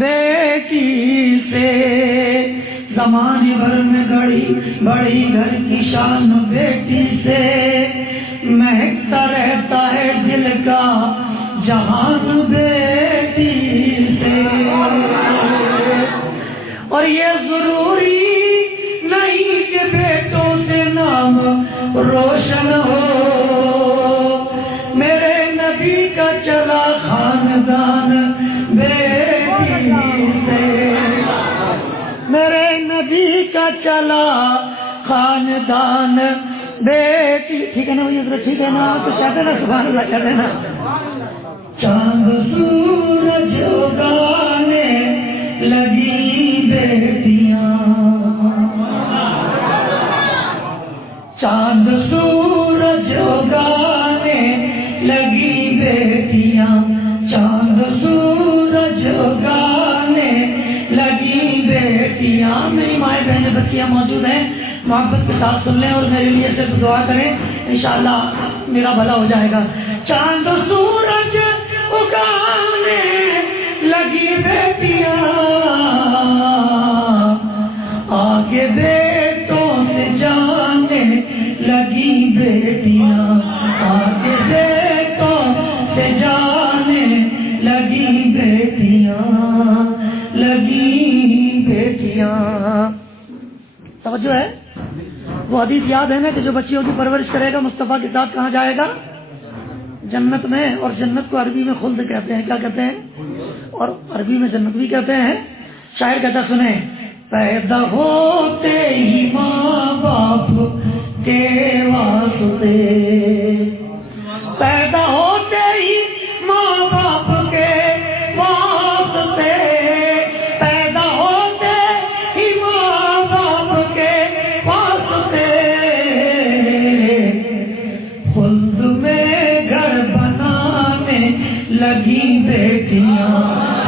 بیٹی سے زمانے بھر میں بڑی گھر کی شان بیٹی سے مہکتا رہتا ہے دل کا جہان بیٹی سے، اور یہ ضروری نہیں کہ بیٹوں سے نام روشن ہو، میرے نبی کا چلا خاندان بیٹی سے، میرے نبی کا چلا خاندان بیٹی۔ ٹھیک ہے نا بھائی، ٹھیک ہے نا؟ تو کہتے نا سبحان اللہ، کہتے نا چاند سورج اگانے لگی بیٹیاں، چاند سورج اگانے لگی بیٹیاں، چاند سورج اگانے لگی بیٹیاں۔ میری مائیں بہنیں بچیاں موجود ہیں، محبت کے ساتھ سن لیں اور میرے لیے صرف دعا کریں، انشاءاللہ میرا بھلا ہو جائے گا۔ چاند سورج اگانے لگی بیٹیاں، آگے بیٹوں سے جانے لگی بیٹیاں، آگے بیٹوں سے جانے لگی بیٹیاں، لگی بیٹیاں۔ توجہ ہے؟ وہ حدیث یاد ہے نا کہ جو بچیوں کی پرورش کرے گا مصطفیٰ کے ساتھ کہاں جائے گا؟ جنت میں۔ اور جنت کو عربی میں خلد کہتے ہیں۔ کیا کہتے ہیں؟ اور عربی میں جنت بھی کہتے ہیں۔ شاعر کہتا سنیں، پیدا ہوتے ہی ماں باپ کے واسطے، پیدا ہوتے ہی ماں باپ کے واسطے، پیدا ہوتے ہی ماں باپ کے واسطے، خلد میں گھر بنانے لگی بیٹیاں،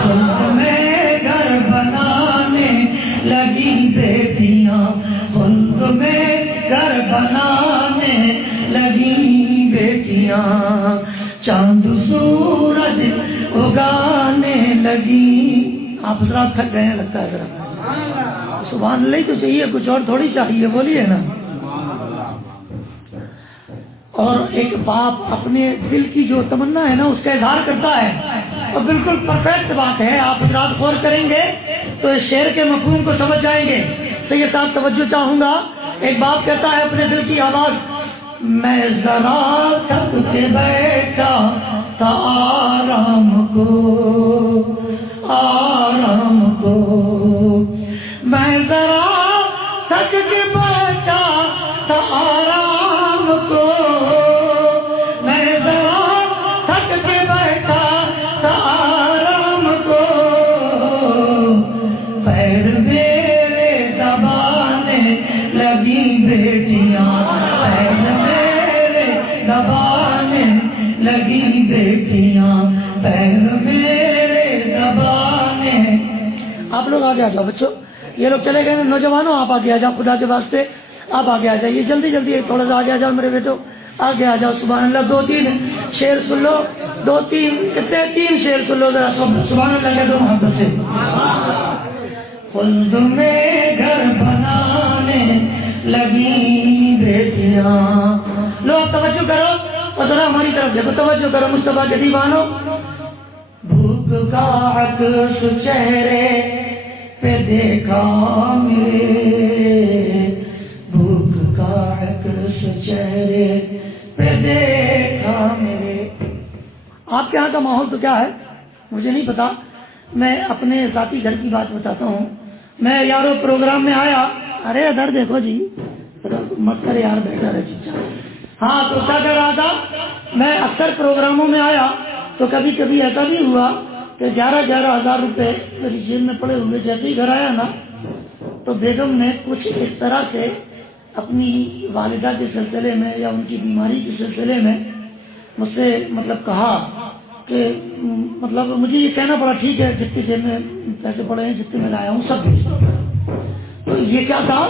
خلد میں گھر بنانے لگی بیٹیاں، خلد میں گھر بنانے لگی بیٹیاں، چاند سورج اگانے لگی۔ آپ حضرات تھک گئے ہیں لگتا ہے ذرا، سبحان اللہ ہی تو چاہیے، کچھ اور تھوڑی چاہیے، بولیے نا۔ اور ایک باپ اپنے دل کی جو تمنا ہے نا اس کا اظہار کرتا ہے، اور بالکل پرفیکٹ بات ہے۔ آپ حضرات غور کریں گے تو اس شعر کے مفہوم کو سمجھ جائیں گے۔ سید صاحب توجہ چاہوں گا، ایک باپ کہتا ہے اپنے دل کی آواز، میں ذرا تھک کے بیٹھا تھا آرام کو، آرام کو، میں ذرا تھک کے بیٹھا تھا آرام کو، میں ذرا تھک کے بیٹھا تھا آرام کو، پیر میرے دبانے لگی بیٹیاں، پیر میرے دبانے لگی بیٹیاں، پیر میرے دبانے۔ آپ لوگ آگے آ جاؤ بچوں، یہ لوگ چلے گئے نوجوانوں، آپ آگے آ جاؤ، خدا کے واسطے آپ آگے آ جائیے، جلدی جلدی تھوڑا سا آگے آ جاؤ میرے بیٹو، آگے آ جاؤ۔ سبحان اللہ، 2-3 شعر سن لو، 2-3 کتنے 3 شعر سن لو ذرا، سبحان اللہ کہہ دو محبت سے۔ خلد میں گھر بنانے لگی بیٹیاں۔ لو توجہ کرو اور ذرا ہماری طرف دیکھو، توجہ کرو مصطفیٰ کے دیوانوں۔ بھوک کا عکس چہرے پہ دیکھا میرے، بھوک کا عکس چہرے پہ دیکھا میرے۔ آپ کے یہاں کا ماحول تو کیا ہے مجھے نہیں پتا، میں اپنے ذاتی گھر کی بات بتاتا ہوں۔ میں یارو پروگرام میں آیا، ارے ادھر دیکھو جی، مت کر یار، بیٹھا رہے چچا۔ ہاں تو کیا کہہ رہا تھا، میں اکثر پروگراموں میں آیا تو کبھی کبھی ایسا بھی ہوا کہ 11,000 روپے میری جیب میں پڑے ہوئے، جیسے ہی گھر آیا نا تو بیگم نے کچھ اس طرح سے اپنی والدہ کے سلسلے میں یا ان کی بیماری کے سلسلے میں مجھ سے کہا کہ مجھے یہ کہنا پڑا، ٹھیک ہے جتنے جیب میں پیسے پڑے ہیں، جتنے میں لایا ہوں سب بھیج دو۔ تو یہ کیا تھا،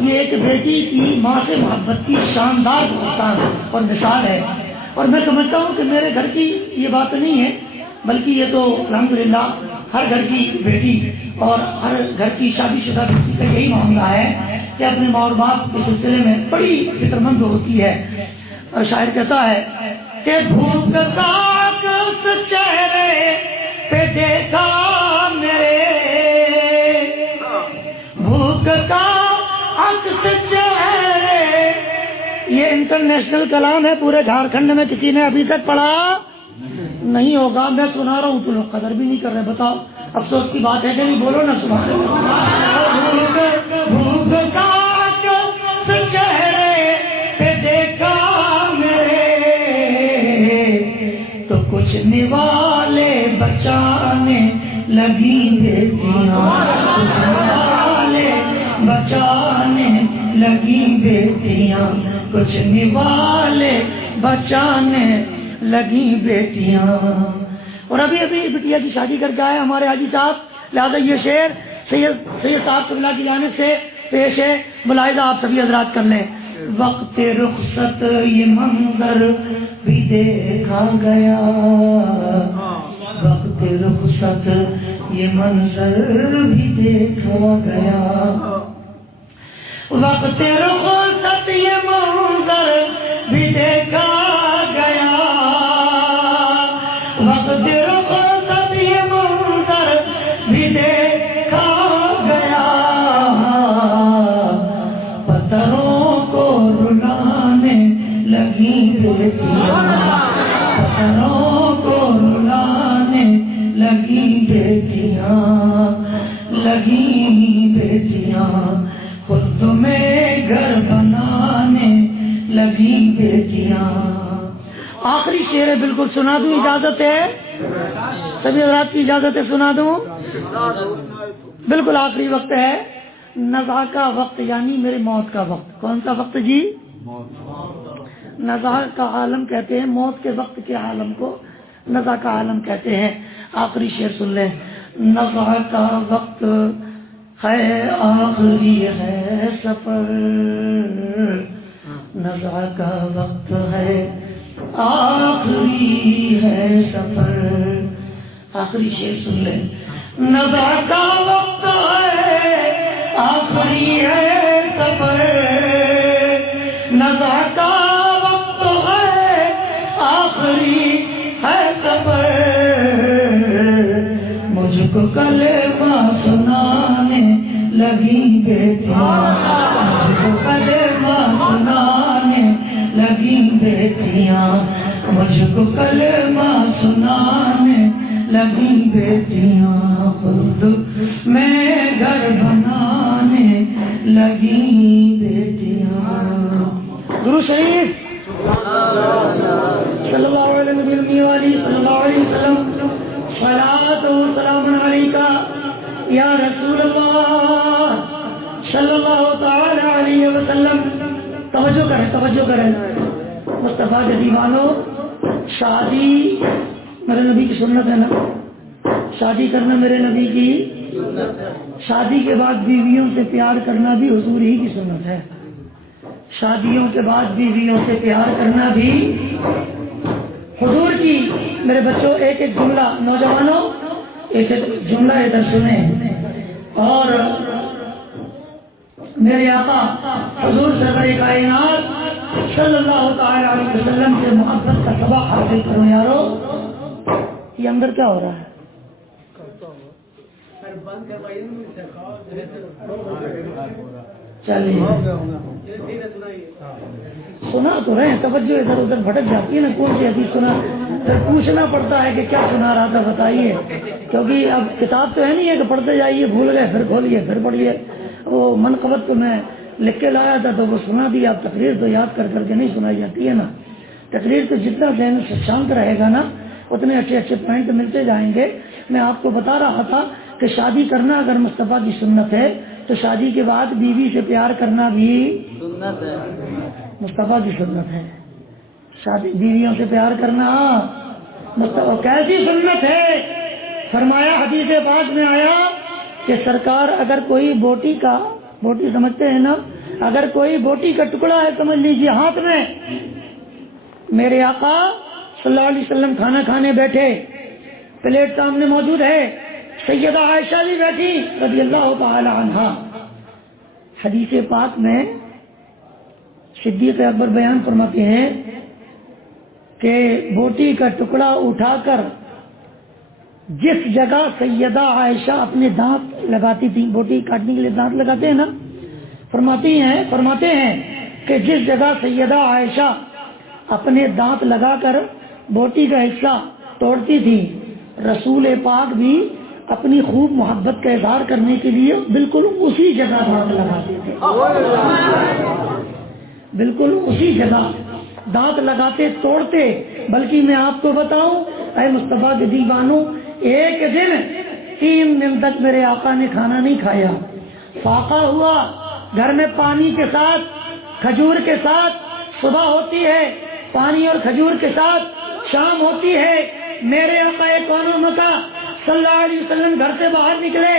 یہ ایک بیٹی کی ماں سے محبت کی شاندار داستان اور مثال ہے۔ اور میں سمجھتا ہوں کہ میرے گھر کی یہ بات نہیں ہے، بلکہ یہ تو الحمدللہ ہر گھر کی بیٹی اور ہر گھر کی شادی شدہ بیٹی کا یہی معاملہ ہے کہ اپنے ماں اور باپ کے سلسلے میں بڑی فکر مند ہوتی ہے. اور شاعر کہتا ہے کہ بھوک کا عکس چہرے پہ دیکھا میرے، بھوک کا عکس چہرے. یہ انٹرنیشنل کلام ہے، پورے جھارکھنڈ میں کسی نے ابھی تک پڑھا نہیں ہوگا. میں سنا رہا ہوں تو لوگ قدر بھی نہیں کر رہے. بتاؤ افسوس کی بات ہے کہ نہیں؟ بولو نا سبحان اللہ. بھوک کا عکس چہرے پہ دیکھا میرے، تو کچھ نوالے بچانے لگی بیٹیاں، نوالے بچانے لگی بیٹیاں، کچھ نوالے بچانے لگی بیٹیاں. اور ابھی بٹیا کی شادی کر کے آئے ہمارے حاجی صاحب، لہٰذا یہ شعر سید صاحب قبلہ کی جانب سے پیش ہے، ملاحظہ آپ سبھی حضرات کر لیں. وقت رخصت یہ منظر بھی دیکھا گیا، وقت رخصت یہ منظر بھی دیکھا گیا، وقت رخصت یہ منظر بھی دیکھا گیا، وقت رخصت یہ منظر بھی دیکھا گیا. پتھروں کو رلانے لگی بیٹیاں، پتھروں کو رلانے لگی بیٹیاں، لگی بیٹیاں، خود میں گھر بنانے لگی بیٹیاں. آخری شعر ہے، بالکل سنا دوں؟ اجازت ہے؟ سبھی حضرات کی اجازت ہے سنا دوں؟ بالکل آخری وقت ہے، نزع کا وقت یعنی میرے موت کا وقت. کون سا وقت جی؟ نزع کا عالم کہتے ہیں، موت کے وقت کے عالم کو نزع کا عالم کہتے ہیں. آخری شعر سن لیں. نزع کا وقت ہے آخری ہے سفر، نزع کا وقت ہے آخری ہے سفر. آخری شعر سن لیں. نزع کا وقت ہے آخری ہے سفر، نزع کا وقت ہے آخری ہے سفر. مجھ کو کلمہ سنانے لگی بیٹیاں، مجھ کو کلمہ سنانے لگی بیٹیاں، مجھ کو کلمہ سنانے لگی بیٹیاں، خود میں گھر بنانے لگی بیٹیاں. درود شریف صلی اللہ علیہ وسلم. صلاۃ و سلام علیکہ یا رسول اللہ صلی اللہ تعالی علیہ وسلم. توجہ کریں مصطفیٰ کے دیوانوں. شادی میرے نبی کی سنت ہے نا، شادی کرنا میرے نبی کی، شادی کے بعد بیویوں سے پیار کرنا بھی حضور ہی کی سنت ہے. شادیوں کے بعد بیویوں سے پیار کرنا بھی حضور کی. میرے بچوں ایک ایک جملہ، نوجوانوں ایک ایک جملہ ادھر سنیں. اور میرے آقا حضور سرور کائنات صلی اللہ تعالی علیہ وسلم سے محبت کا سبق حاصل کرو یارو. یہ اندر کیا ہو رہا ہے؟ چلیے سنا تو رہے، توجہ ادھر ادھر بھٹک جاتی ہے نا، کون سی حدیث سنا، پھر پوچھنا پڑتا ہے کہ کیا سنا رہا تھا بتائیے. کیونکہ اب کتاب تو ہے نہیں ہے کہ پڑھتے جائیے بھول گئے پھر کھولیے پھر پڑھیے. وہ منقبت تو میں لکھ کے لایا تھا تو وہ سنا دیا. اب تقریر تو یاد کر کے نہیں سنائی جاتی ہے نا. تقریر تو جتنا ذہن شانت رہے گا نا اتنے اچھے اچھے پوائنٹ ملتے جائیں گے. میں آپ کو بتا رہا تھا کہ شادی کرنا اگر مصطفیٰ کی سنت ہے تو شادی کے بعد بیوی سے پیار کرنا بھی سنت ہے، مصطفیٰ کی سنت ہے. شادی بیویوں سے پیار کرنا مصطفیٰ کیسی سنت ہے؟ فرمایا حدیث پاک میں آیا کہ سرکار اگر کوئی بوٹی سمجھتے ہیں نا، اگر کوئی بوٹی کا ٹکڑا ہے سمجھ لیجیے ہاتھ میں، میرے آقا صلی اللہ علیہ وسلم کھانا کھانے بیٹھے، پلیٹ سامنے موجود ہے، سیدہ عائشہ بھی بیٹھی رضی اللہ تعالی عنہا. حدیث پاک میں صدیق اکبر بیان فرماتے ہیں کہ بوٹی کا ٹکڑا اٹھا کر جس جگہ سیدہ عائشہ اپنے دانت لگاتی تھی، بوٹی کاٹنے کے لیے دانت لگاتے ہیں نا، فرماتے ہیں کہ جس جگہ سیدہ عائشہ اپنے دانت لگا کر بوٹی کا حصہ توڑتی تھی، رسول پاک بھی اپنی خوب محبت کا اظہار کرنے کے لیے بالکل اسی جگہ دانت لگاتے تھے، بالکل اسی جگہ دانت لگاتے توڑتے. بلکہ میں آپ کو بتاؤں اے مصطفیٰ کے دیوانوں، ایک دن 3 دن تک میرے آقا نے کھانا نہیں کھایا. فاقہ ہوا، گھر میں پانی کے ساتھ کھجور کے ساتھ صبح ہوتی ہے، پانی اور کھجور کے ساتھ شام ہوتی ہے. میرے آقا کون مکہ صلی اللہ علیہ وسلم گھر سے باہر نکلے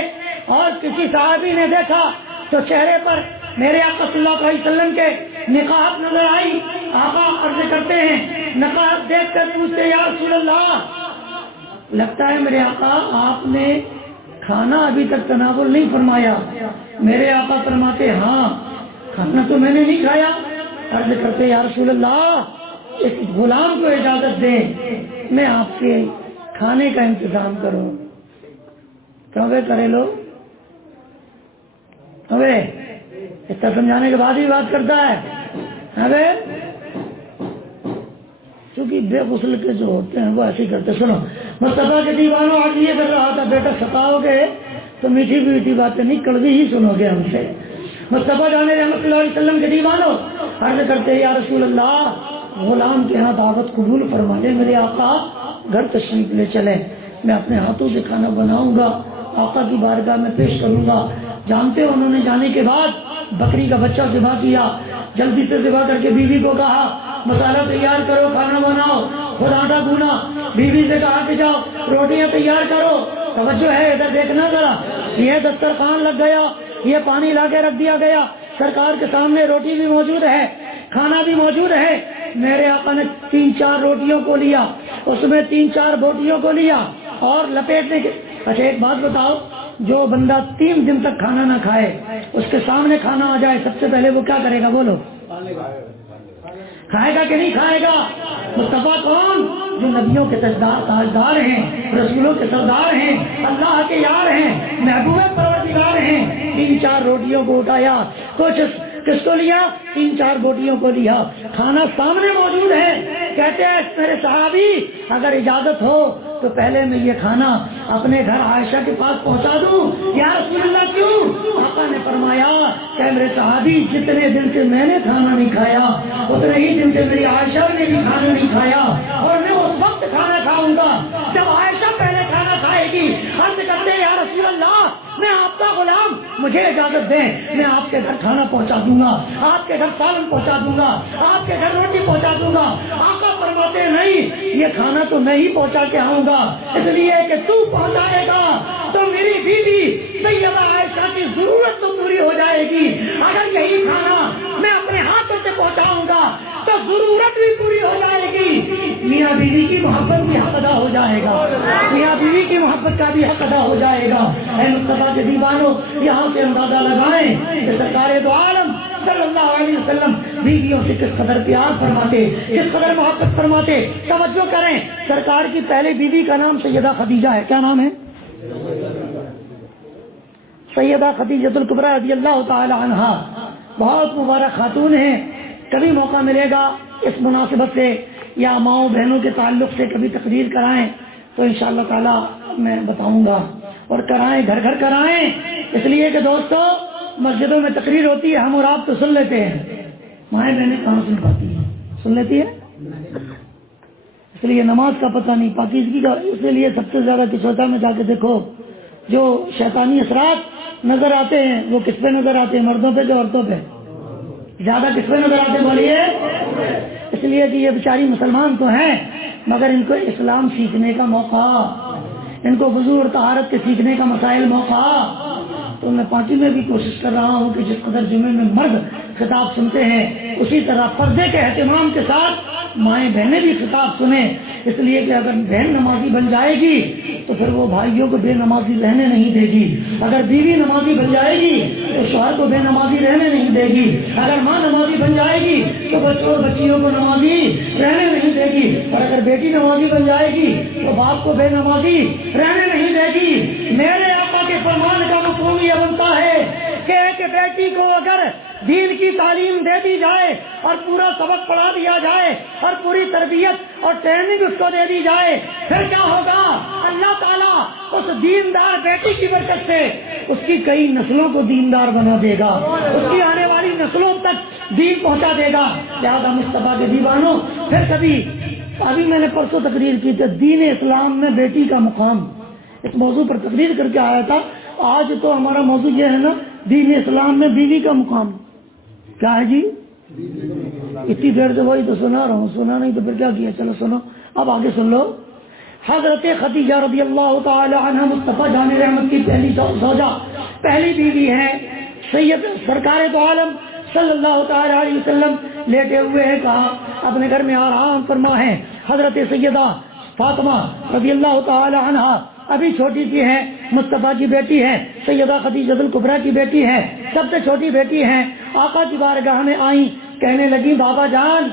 اور کسی صحابی نے دیکھا تو چہرے پر میرے آقا صلی اللہ علیہ وسلم کے نقاب نظر آئی. آقا عرض کرتے ہیں، نقاب دیکھ کر پوچھتے یا رسول اللہ، لگتا ہے میرے آقا آپ نے کھانا ابھی تک تناول نہیں فرمایا. میرے آقا فرماتے ہاں کھانا تو میں نے نہیں کھایا. عرض کرتے یا رسول اللہ اس غلام کو اجازت دیں میں آپ کے کھانے کا انتظام کروں. کیوں کرے لو اتنا سمجھانے کے بعد ہی بات کرتا ہے. کیونکہ بے غسل کے جو ہوتے ہیں وہ ایسے ہی کرتے. سنو مصطفیٰ کے دیوانوں، آج یہ کر رہا تھا بیٹا ستاؤ گے تو میٹھی میٹھی باتیں نہیں کڑوی ہی سنو گے ہم سے. مصطفیٰ جانے رحمۃ اللہ علیہ وسلم کے دیوانوں عرض کرتے یا رسول اللہ غلام کے ہاں دعوت قبول فرما لے، میرے آقا گھر تشریف لے چلے، میں اپنے ہاتھوں سے کھانا بناؤں گا، آقا کی بارگاہ میں پیش کروں گا. جانتے ہو انہوں نے جانے کے بعد بکری کا بچہ ذبح کیا، جلدی سے ذبح کر کے بیوی کو کہا مسالہ تیار کرو، کھانا بناؤ، خود آٹا گونا. بیوی سے کہا کہ جاؤ روٹیاں تیار کرو. توجہ ہے ادھر دیکھنا ذرا، یہ دسترخوان لگ گیا، یہ پانی لا کے رکھ دیا گیا، سرکار کے سامنے روٹی بھی موجود ہے، کھانا بھی موجود ہے. میرے آقا نے 3-4 روٹیوں کو لیا، اس میں 3-4 بوٹیوں کو لیا اور لپیٹنے کے. اچھا ایک بات بتاؤ، جو بندہ 3 دن تک کھانا نہ کھائے اس کے سامنے کھانا آ جائے سب سے پہلے وہ کیا کرے گا؟ بولو، کھائے گا کہ نہیں کھائے گا؟ مصطفیٰ کون؟ جو نبیوں کے تاجدار ہیں، رسولوں کے سردار ہیں، اللہ کے یار ہیں، محبوب پروردگار ہیں. 3-4 روٹیوں کو اٹھایا، کچھ کس کو لیا؟ 3-4 بوٹیوں کو لیا، کھانا سامنے موجود ہے. کہتے ہیں میرے صحابی اگر اجازت ہو تو پہلے میں یہ کھانا اپنے گھر عائشہ کے پاس پہنچا دوں. یا رسول اللہ کیوں؟ آقا نے فرمایا کہ میرے صحابی جتنے دن سے میں نے کھانا نہیں کھایا اتنے ہی دن سے میری عائشہ نے بھی کھانا نہیں کھایا، اور میں اس وقت کھانا کھاؤں گا جب عائشہ پہلے کھانا کھائے گی. عرض کرتے ہیں یا رسول اللہ میں آپ کا غلام، مجھے اجازت دیں میں آپ کے گھر کھانا پہنچا دوں گا، آپ کے گھر سالن پہنچا دوں گا، آپ کے گھر روٹی پہنچا دوں گا. آقا فرماتے ہیں نہیں، یہ کھانا تو میں ہی پہنچا کے آؤں گا، اس لیے کہ تو پہنچائے گا تو میری بیوی سیدہ عائشہ کی ضرورت تو پوری ہو جائے گی. اگر یہی کھانا میں اپنے ہاتھوں سے پہنچاؤں گا تو ضرورت بھی پوری ہو جائے گی، میاں بیوی کی محبت بھی حق ادا ہو جائے گا، میاں بیوی کی محبت کا بھی حق ادا ہو جائے گا. اے مصطفیٰ کے دیوانوں، یہاں سے اندازہ لگائیں کہ سرکار دو عالم صلی اللہ علیہ وسلم بیویوں سے کس قدر پیار فرماتے، کس قدر محبت فرماتے. توجہ کریں، سرکار کی پہلے بیوی کا نام سیدہ خدیجہ ہے. کیا نام ہے؟ سیدہ خدیجہ الکبریٰ رضی اللہ تعالی عنہا. بہت مبارک خاتون ہیں. کبھی موقع ملے گا اس مناسبت سے یا ماؤں بہنوں کے تعلق سے کبھی تقریر کرائیں تو انشاءاللہ تعالی میں بتاؤں گا، اور کرائیں، گھر گھر کرائیں. اس لیے کہ دوستو مسجدوں میں تقریر ہوتی ہے، ہم اور آپ تو سن لیتے ہیں، مائیں بہنیں کہاں سن پاتی ہیں؟ سن لیتی ہے. اس لیے نماز کا پتہ نہیں، پاکیزگی کا. اس لیے سب سے زیادہ کسوٹا میں جا کے دیکھو جو شیطانی اثرات نظر آتے ہیں وہ کس پہ نظر آتے ہیں؟ مردوں پہ کہ عورتوں پہ؟ زیادہ کس پہ نظر آتے بولیے؟ اس لیے کہ یہ بیچاری مسلمان تو ہیں مگر ان کو اسلام سیکھنے کا موقع، ان کو وضو اور طہارت کے سیکھنے کا مسائل موقع. تو میں پانچی میں بھی کوشش کر رہا ہوں کہ جس قدر جمعے میں مرد خطاب سنتے ہیں، اسی طرح پردے کے اہتمام کے ساتھ مائیں بہنیں بھی خطاب سنیں، اس لیے کہ اگر بہن نمازی بن جائے گی تو پھر وہ بھائیوں کو بے نمازی رہنے نہیں دے گی، اگر بیوی نمازی بن جائے گی تو شوہر کو بے نمازی رہنے نہیں دے گی، اگر ماں نمازی بن جائے گی تو بچوں اور بچیوں کو نمازی رہنے نہیں دے گی، اور اگر بیٹی نمازی بن جائے گی تو باپ کو بے نمازی رہنے نہیں دے گی۔ میرے آقا کے فرمان کا مفہوم یہ بنتا ہے کہ ایک بیٹی کو اگر دین کی تعلیم دے دی جائے اور پورا سبق پڑھا دیا جائے اور پوری تربیت اور ٹریننگ اس کو دے دی جائے، پھر کیا ہوگا؟ اللہ تعالیٰ اس دیندار بیٹی کی برکت سے اس کی کئی نسلوں کو دیندار بنا دے گا، اس کی آنے والی نسلوں تک دین پہنچا دے گا۔ لہٰذا مصطفیٰ کے دیوانوں، پھر کبھی ابھی میں نے پرسوں تقریر کی تھی دین اسلام میں بیٹی کا مقام، اس موضوع پر تقریر کر کے آیا تھا۔ آج تو ہمارا موضوع یہ ہے نا، دین اسلام میں بیوی کا مقام کیا ہے جی؟ اتنی دیر سے وہی تو سنا رہا ہوں، سنا نہیں تو پھر کیا کیا؟ چلو سنو، اب آگے سن لو۔ حضرت خدیجہ رضی اللہ تعالی عنہ مصطفیٰ جان رحمت کی پہلی زوجہ، پہلی بیوی ہے۔ سید سرکار دو عالم صلی اللہ تعالی علیہ وسلم لیٹے ہوئے ہیں، کہا اپنے گھر میں آرام فرما ہے۔ حضرت سیدہ فاطمہ رضی اللہ تعالی عنہ ابھی چھوٹی سی ہے، مصطفیٰ کی بیٹی ہے، سیدہ خدیجہ الکبریٰ کی بیٹی ہے، سب سے چھوٹی بیٹی ہے۔ آقا کی بارگاہ میں آئیں، کہنے لگی بابا جان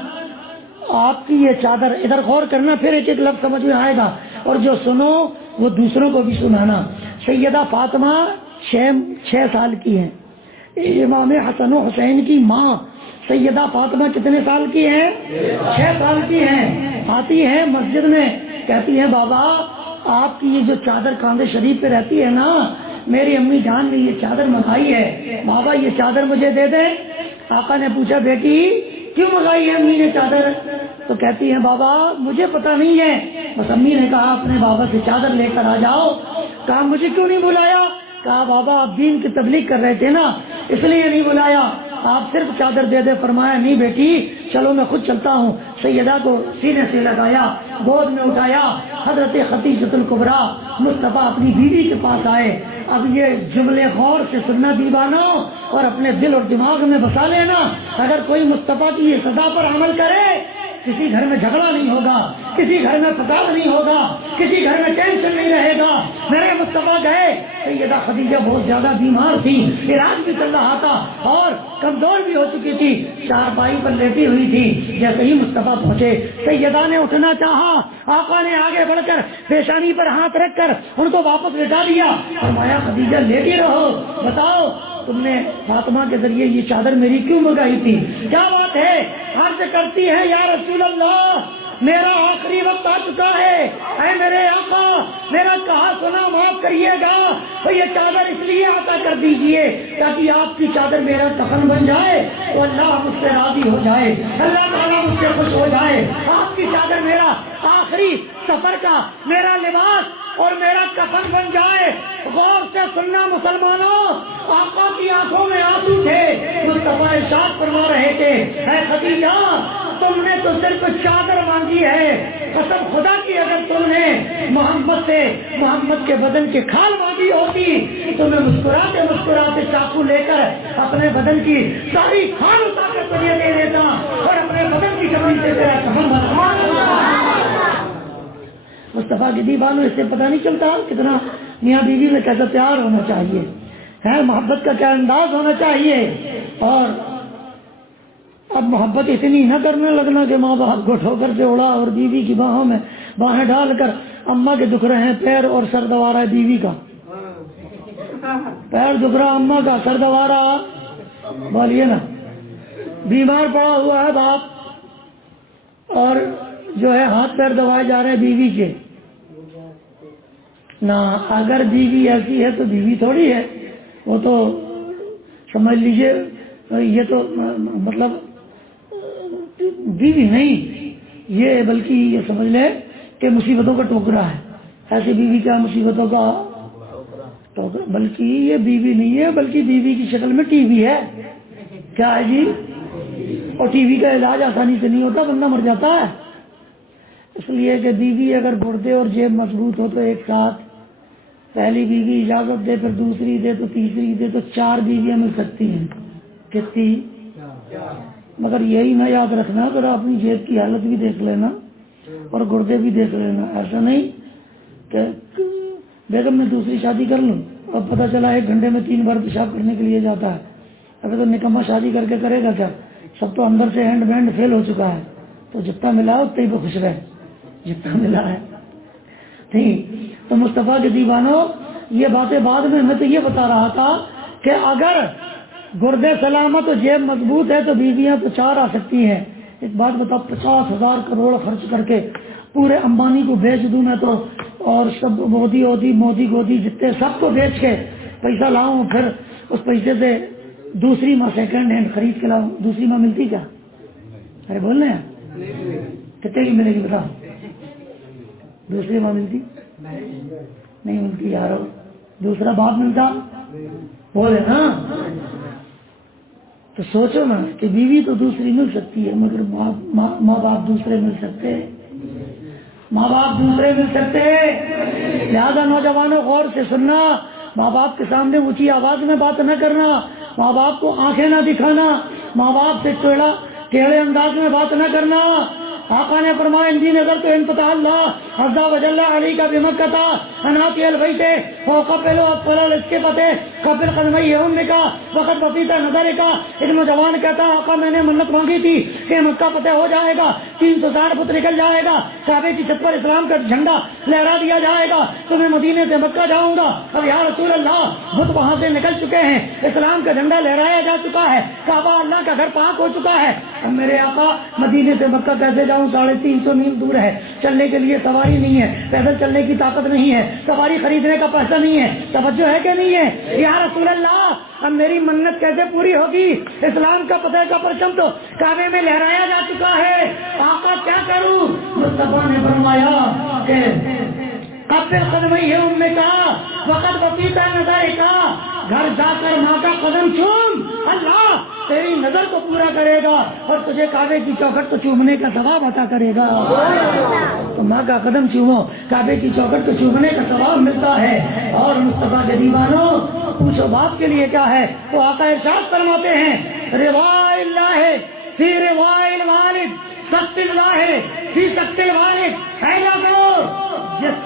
آپ کی یہ چادر، ادھر غور کرنا پھر ایک ایک لفظ سمجھ میں آئے گا، اور جو سنو وہ دوسروں کو بھی سنانا۔ سیدہ فاطمہ 6 سال کی ہیں، امام حسن و حسین کی ماں سیدہ فاطمہ کتنے سال کی ہیں؟ 6 سال کی ہیں۔ آتی ہے مسجد میں، کہتی ہیں بابا آپ کی یہ جو چادر کاندھے شریف پہ رہتی ہے نا، میری امی جان نے یہ چادر منگائی ہے، بابا یہ چادر مجھے دے دیں۔ آقا نے پوچھا بیٹی کیوں منگائی ہے امی نے چادر؟ تو کہتی ہیں بابا مجھے پتہ نہیں ہے، بس امی نے کہا اپنے بابا سے چادر لے کر آ جاؤ۔ کہا مجھے کیوں نہیں بلایا؟ کہا بابا آپ دین کی تبلیغ کر رہے تھے نا، اس لیے نہیں بلایا، آپ صرف چادر دے دے۔ فرمایا نہیں بیٹی چلو میں خود چلتا ہوں۔ سیدہ کو سینے سے لگایا، گود میں اٹھایا، حضرت خدیجہ الکبریٰ مصطفیٰ اپنی بیوی کے پاس آئے۔ اب یہ جملے غور سے سننا دیوانوں، اور اپنے دل اور دماغ میں بسا لینا، اگر کوئی مصطفیٰ کی یہ سزا پر عمل کرے کسی گھر میں جھگڑا نہیں ہوگا، کسی گھر میں فساد نہیں ہوگا، کسی گھر میں ٹینشن نہیں رہے گا۔ میرے مصطفیٰ گئے، سیدہ خدیجہ بہت زیادہ بیمار تھی، علاج بھی چل رہا تھا اور کمزور بھی ہو چکی تھی، چارپائی پر لیٹی ہوئی تھی۔ جیسے ہی مصطفیٰ پہنچے، سیدہ نے اٹھنا چاہا، آقا نے آگے بڑھ کر پیشانی پر ہاتھ رکھ کر ان کو واپس لٹا دیا۔ فرمایا خدیجہ لیٹی رہو، بتاؤ تم نے فاطمہ کے ذریعے یہ چادر میری کیوں منگائی تھی؟ کیا بات ہے؟ عرض کرتی ہے یا رسول اللہ میرا آخری وقت آ چکا ہے، اے میرے آقا میرا کہا سنا معاف کریے گا، تو یہ چادر اس لیے عطا کر دیجئے تاکہ آپ کی چادر میرا کفن بن جائے تو اللہ مجھ سے راضی ہو جائے، اللہ تعالیٰ مجھ سے خوش ہو جائے۔ آپ کی چادر میرا آخری سفر کا میرا لباس اور میرا کفن بن جائے۔ غور سے سننا مسلمانوں، آقا کی آنکھوں میں آنسو تھے، مصطفیٰ ارشاد فرما رہے تھے اے خدیجہ تم نے تو صرف چادر مانگی ہے، قسم خدا کی اگر تم نے محمد سے محمد کے بدن کے کھال مانگی ہوتی تو میں مسکراتے مسکراتے چاقو لے کر اپنے بدن کی ساری کھال اتار کر تجھے دے دیتا اور اپنے بدن کی کمائی سے تیرا کفن بنا۔ مصطفیٰ کی دیوانوں، اس سے پتہ نہیں چلتا کتنا میاں بیوی میں کیسا پیار ہونا چاہیے ہے، محبت کا کیا انداز ہونا چاہیے۔ اور اب محبت اتنی نہ کرنے لگنا کہ ماں باپ کو ٹھوکر سے اڑا اور بیوی کی باہوں میں باہیں ڈال کر اماں کے دکھ رہے ہیں پیر اور سر دبا رہا ہے بیوی کا، پیر دکھ رہا اماں کا، سر دبا رہا بولیے نا، بیمار پڑا ہوا ہے باپ اور جو ہے ہاتھ پیر دبائے جا رہے ہیں بیوی کے۔ نہ اگر بیوی ایسی ہے تو بیوی تھوڑی ہے، وہ تو سمجھ لیجئے یہ تو مطلب بیوی نہیں، یہ بلکہ یہ سمجھ لے کہ مصیبتوں کا ٹوکرا ہے۔ ایسی بیوی کیا مصیبتوں کا ٹوکرا، بلکہ یہ بیوی نہیں ہے بلکہ بیوی کی شکل میں ٹی وی ہے۔ کیا ہے جی؟ اور ٹی وی کا علاج آسانی سے نہیں ہوتا، بندہ مر جاتا ہے۔ اس لیے کہ بیوی اگر گردے اور جیب مضبوط ہو تو ایک ساتھ پہلی بیوی اجازت دے، پھر دوسری دے تو تیسری دے تو 4 بیویاں مل سکتی ہیں۔ کتنی؟ مگر یہی نہ یاد رکھنا کہ اپنی جیب کی حالت بھی دیکھ لینا اور گردے بھی دیکھ لینا. ایسا نہیں کہ بیگم میں دوسری شادی کر لوں اور پتہ چلا 1 گھنٹے میں 3 بار پیشاب کرنے کے لیے جاتا ہے. ابھی تو نکما شادی کر کے کرے گا کیا؟ سب تو اندر سے ہینڈ بینڈ فیل ہو چکا ہے. تو جتنا ملا اتنا ہی پہ خوش رہے جتنا ملا ہے. ٹھیک. تو مصطفیٰ کے دیوانوں یہ باتیں بعد میں تو یہ بتا رہا تھا کہ اگر گردے سلامت و جیب مضبوط ہے تو بیویاں تو 4 آ سکتی ہیں. ایک بات بتا، 50,000 کروڑ خرچ کر کے پورے امبانی کو بیچ دوں میں تو، اور سب مودی گودی جتنے سب کو بیچ کے پیسہ لاؤں، پھر اس پیسے سے دوسری ماں سیکنڈ ہینڈ خرید کے لاؤں. دوسری ماں ملتی کیا؟ ارے بول رہے ہیں کتنے کی ملے گی بتا؟ دوسری ماں ملتی نہیں ملتی یارو. دوسرا باپ ملتا بولے نا. تو سوچو نا کہ بیوی تو دوسری مل سکتی ہے مگر ماں باپ دوسرے مل سکتے، ماں باپ دوسرے مل سکتے. لہذا نوجوانوں غور سے سننا، ماں باپ کے سامنے اونچی آواز میں بات نہ کرنا، ماں باپ کو آنکھیں نہ دکھانا، ماں باپ سے ٹیڑھے انداز میں بات نہ کرنا. آقا نے فرمایا ان نظر تو انفتاح اللہ عز و جل علی کا بمکہ اناتی البیت وقبل اطفال اس کے پتے قبل قدمی ان کا وقت بفیتا نظر کا. ایک نوجوان کہتا آقا میں نے منت مانگی تھی کہ مکہ فتح ہو جائے گا، 360 فٹ نکل جائے گا، کعبے کی چھت پر اسلام کا جھنڈا لہرا دیا جائے گا تو میں مدینے سے مکہ جاؤں گا. اب یا رسول اللہ بت وہاں سے نکل چکے ہیں، اسلام کا جھنڈا لہرایا جا چکا ہے، کعبہ اللہ کا گھر پاک ہو چکا ہے. اب میرے آقا مدینے سے مکہ کیسے جاؤں؟ 350 میل دور ہے، چلنے کے لیے سواری نہیں ہے، پیدل چلنے کی طاقت نہیں ہے، سواری خریدنے کا پیسہ نہیں ہے. توجہ ہے کہ نہیں ہے؟ یا رسول اللہ اب میری منت کیسے پوری ہوگی؟ اسلام کا فتح کا پرچم تو کعبے میں لہرایا جا چکا ہے، آقا کیا کروں؟ مصطفیٰ نے فرمایا کہ قبل قدمی ہے ان کا وقت بفیتا نظر کا، گھر جا کر ماں کا قدم چوم، اللہ تیری نظر کو پورا کرے گا اور تجھے کعبے کی چوکھٹ کو چومنے کا ثواب عطا کرے گا. تو ماں کا قدم چومو، کعبے کی چوکھٹ کو چومنے کا ثواب ملتا ہے. اور مصطفیٰ کے دیوانوں پوچھو باپ کے لیے کیا ہے؟ تو آقا ارشاد فرماتے ہیں رضا اللہ فی رضا الوالد سخت اللہ فی سخت الوالد.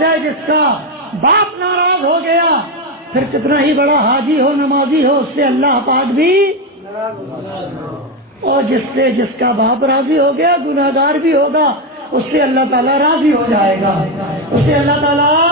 ہے جس کا باپ ناراض ہو گیا پھر کتنا ہی بڑا حاجی ہو نمازی ہو اس سے اللہ پاک بھی، اور جس کا باپ راضی ہو گیا گناہگار بھی ہوگا اس سے اللہ تعالیٰ راضی ہو جائے گا، اس سے اللہ تعالیٰ.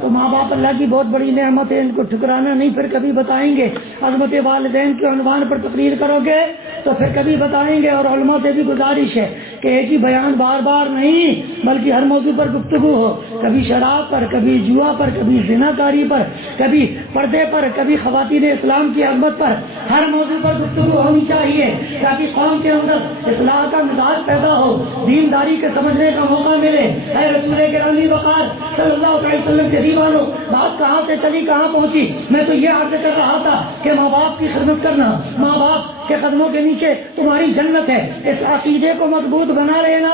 تو ماں باپ اللہ کی بہت بڑی نعمت ہے، ان کو ٹھکرانا نہیں. پھر کبھی بتائیں گے عظمت والدین کے عنوان پر تقریر کرو گے تو پھر کبھی بتائیں گے. اور علماء سے بھی گزارش ہے کہ ایک ہی بیان بار بار نہیں بلکہ ہر موضوع پر گفتگو ہو، کبھی شراب پر، کبھی جوا پر، کبھی زنا کاری پر، کبھی پردے پر، کبھی خواتین اسلام کی عظمت پر. ہر موضوع پر گفتگو ہونی چاہیے تاکہ قوم کے اندر اصلاح کا مزاج پیدا ہو، دینداری کے سمجھنے کا موقع ملے. اے رسول گرامی وقار صلی اللہ علیہ وسلم کے دیوانوں بات کہاں سے چلی کہاں پہنچی؟ میں تو یہ عرض کر رہا تھا کہ ماں باپ کی خدمت کرنا، ماں باپ کے قدموں کے نیچے تمہاری جنت ہے. اس عقیدے کو مضبوط بنا لینا،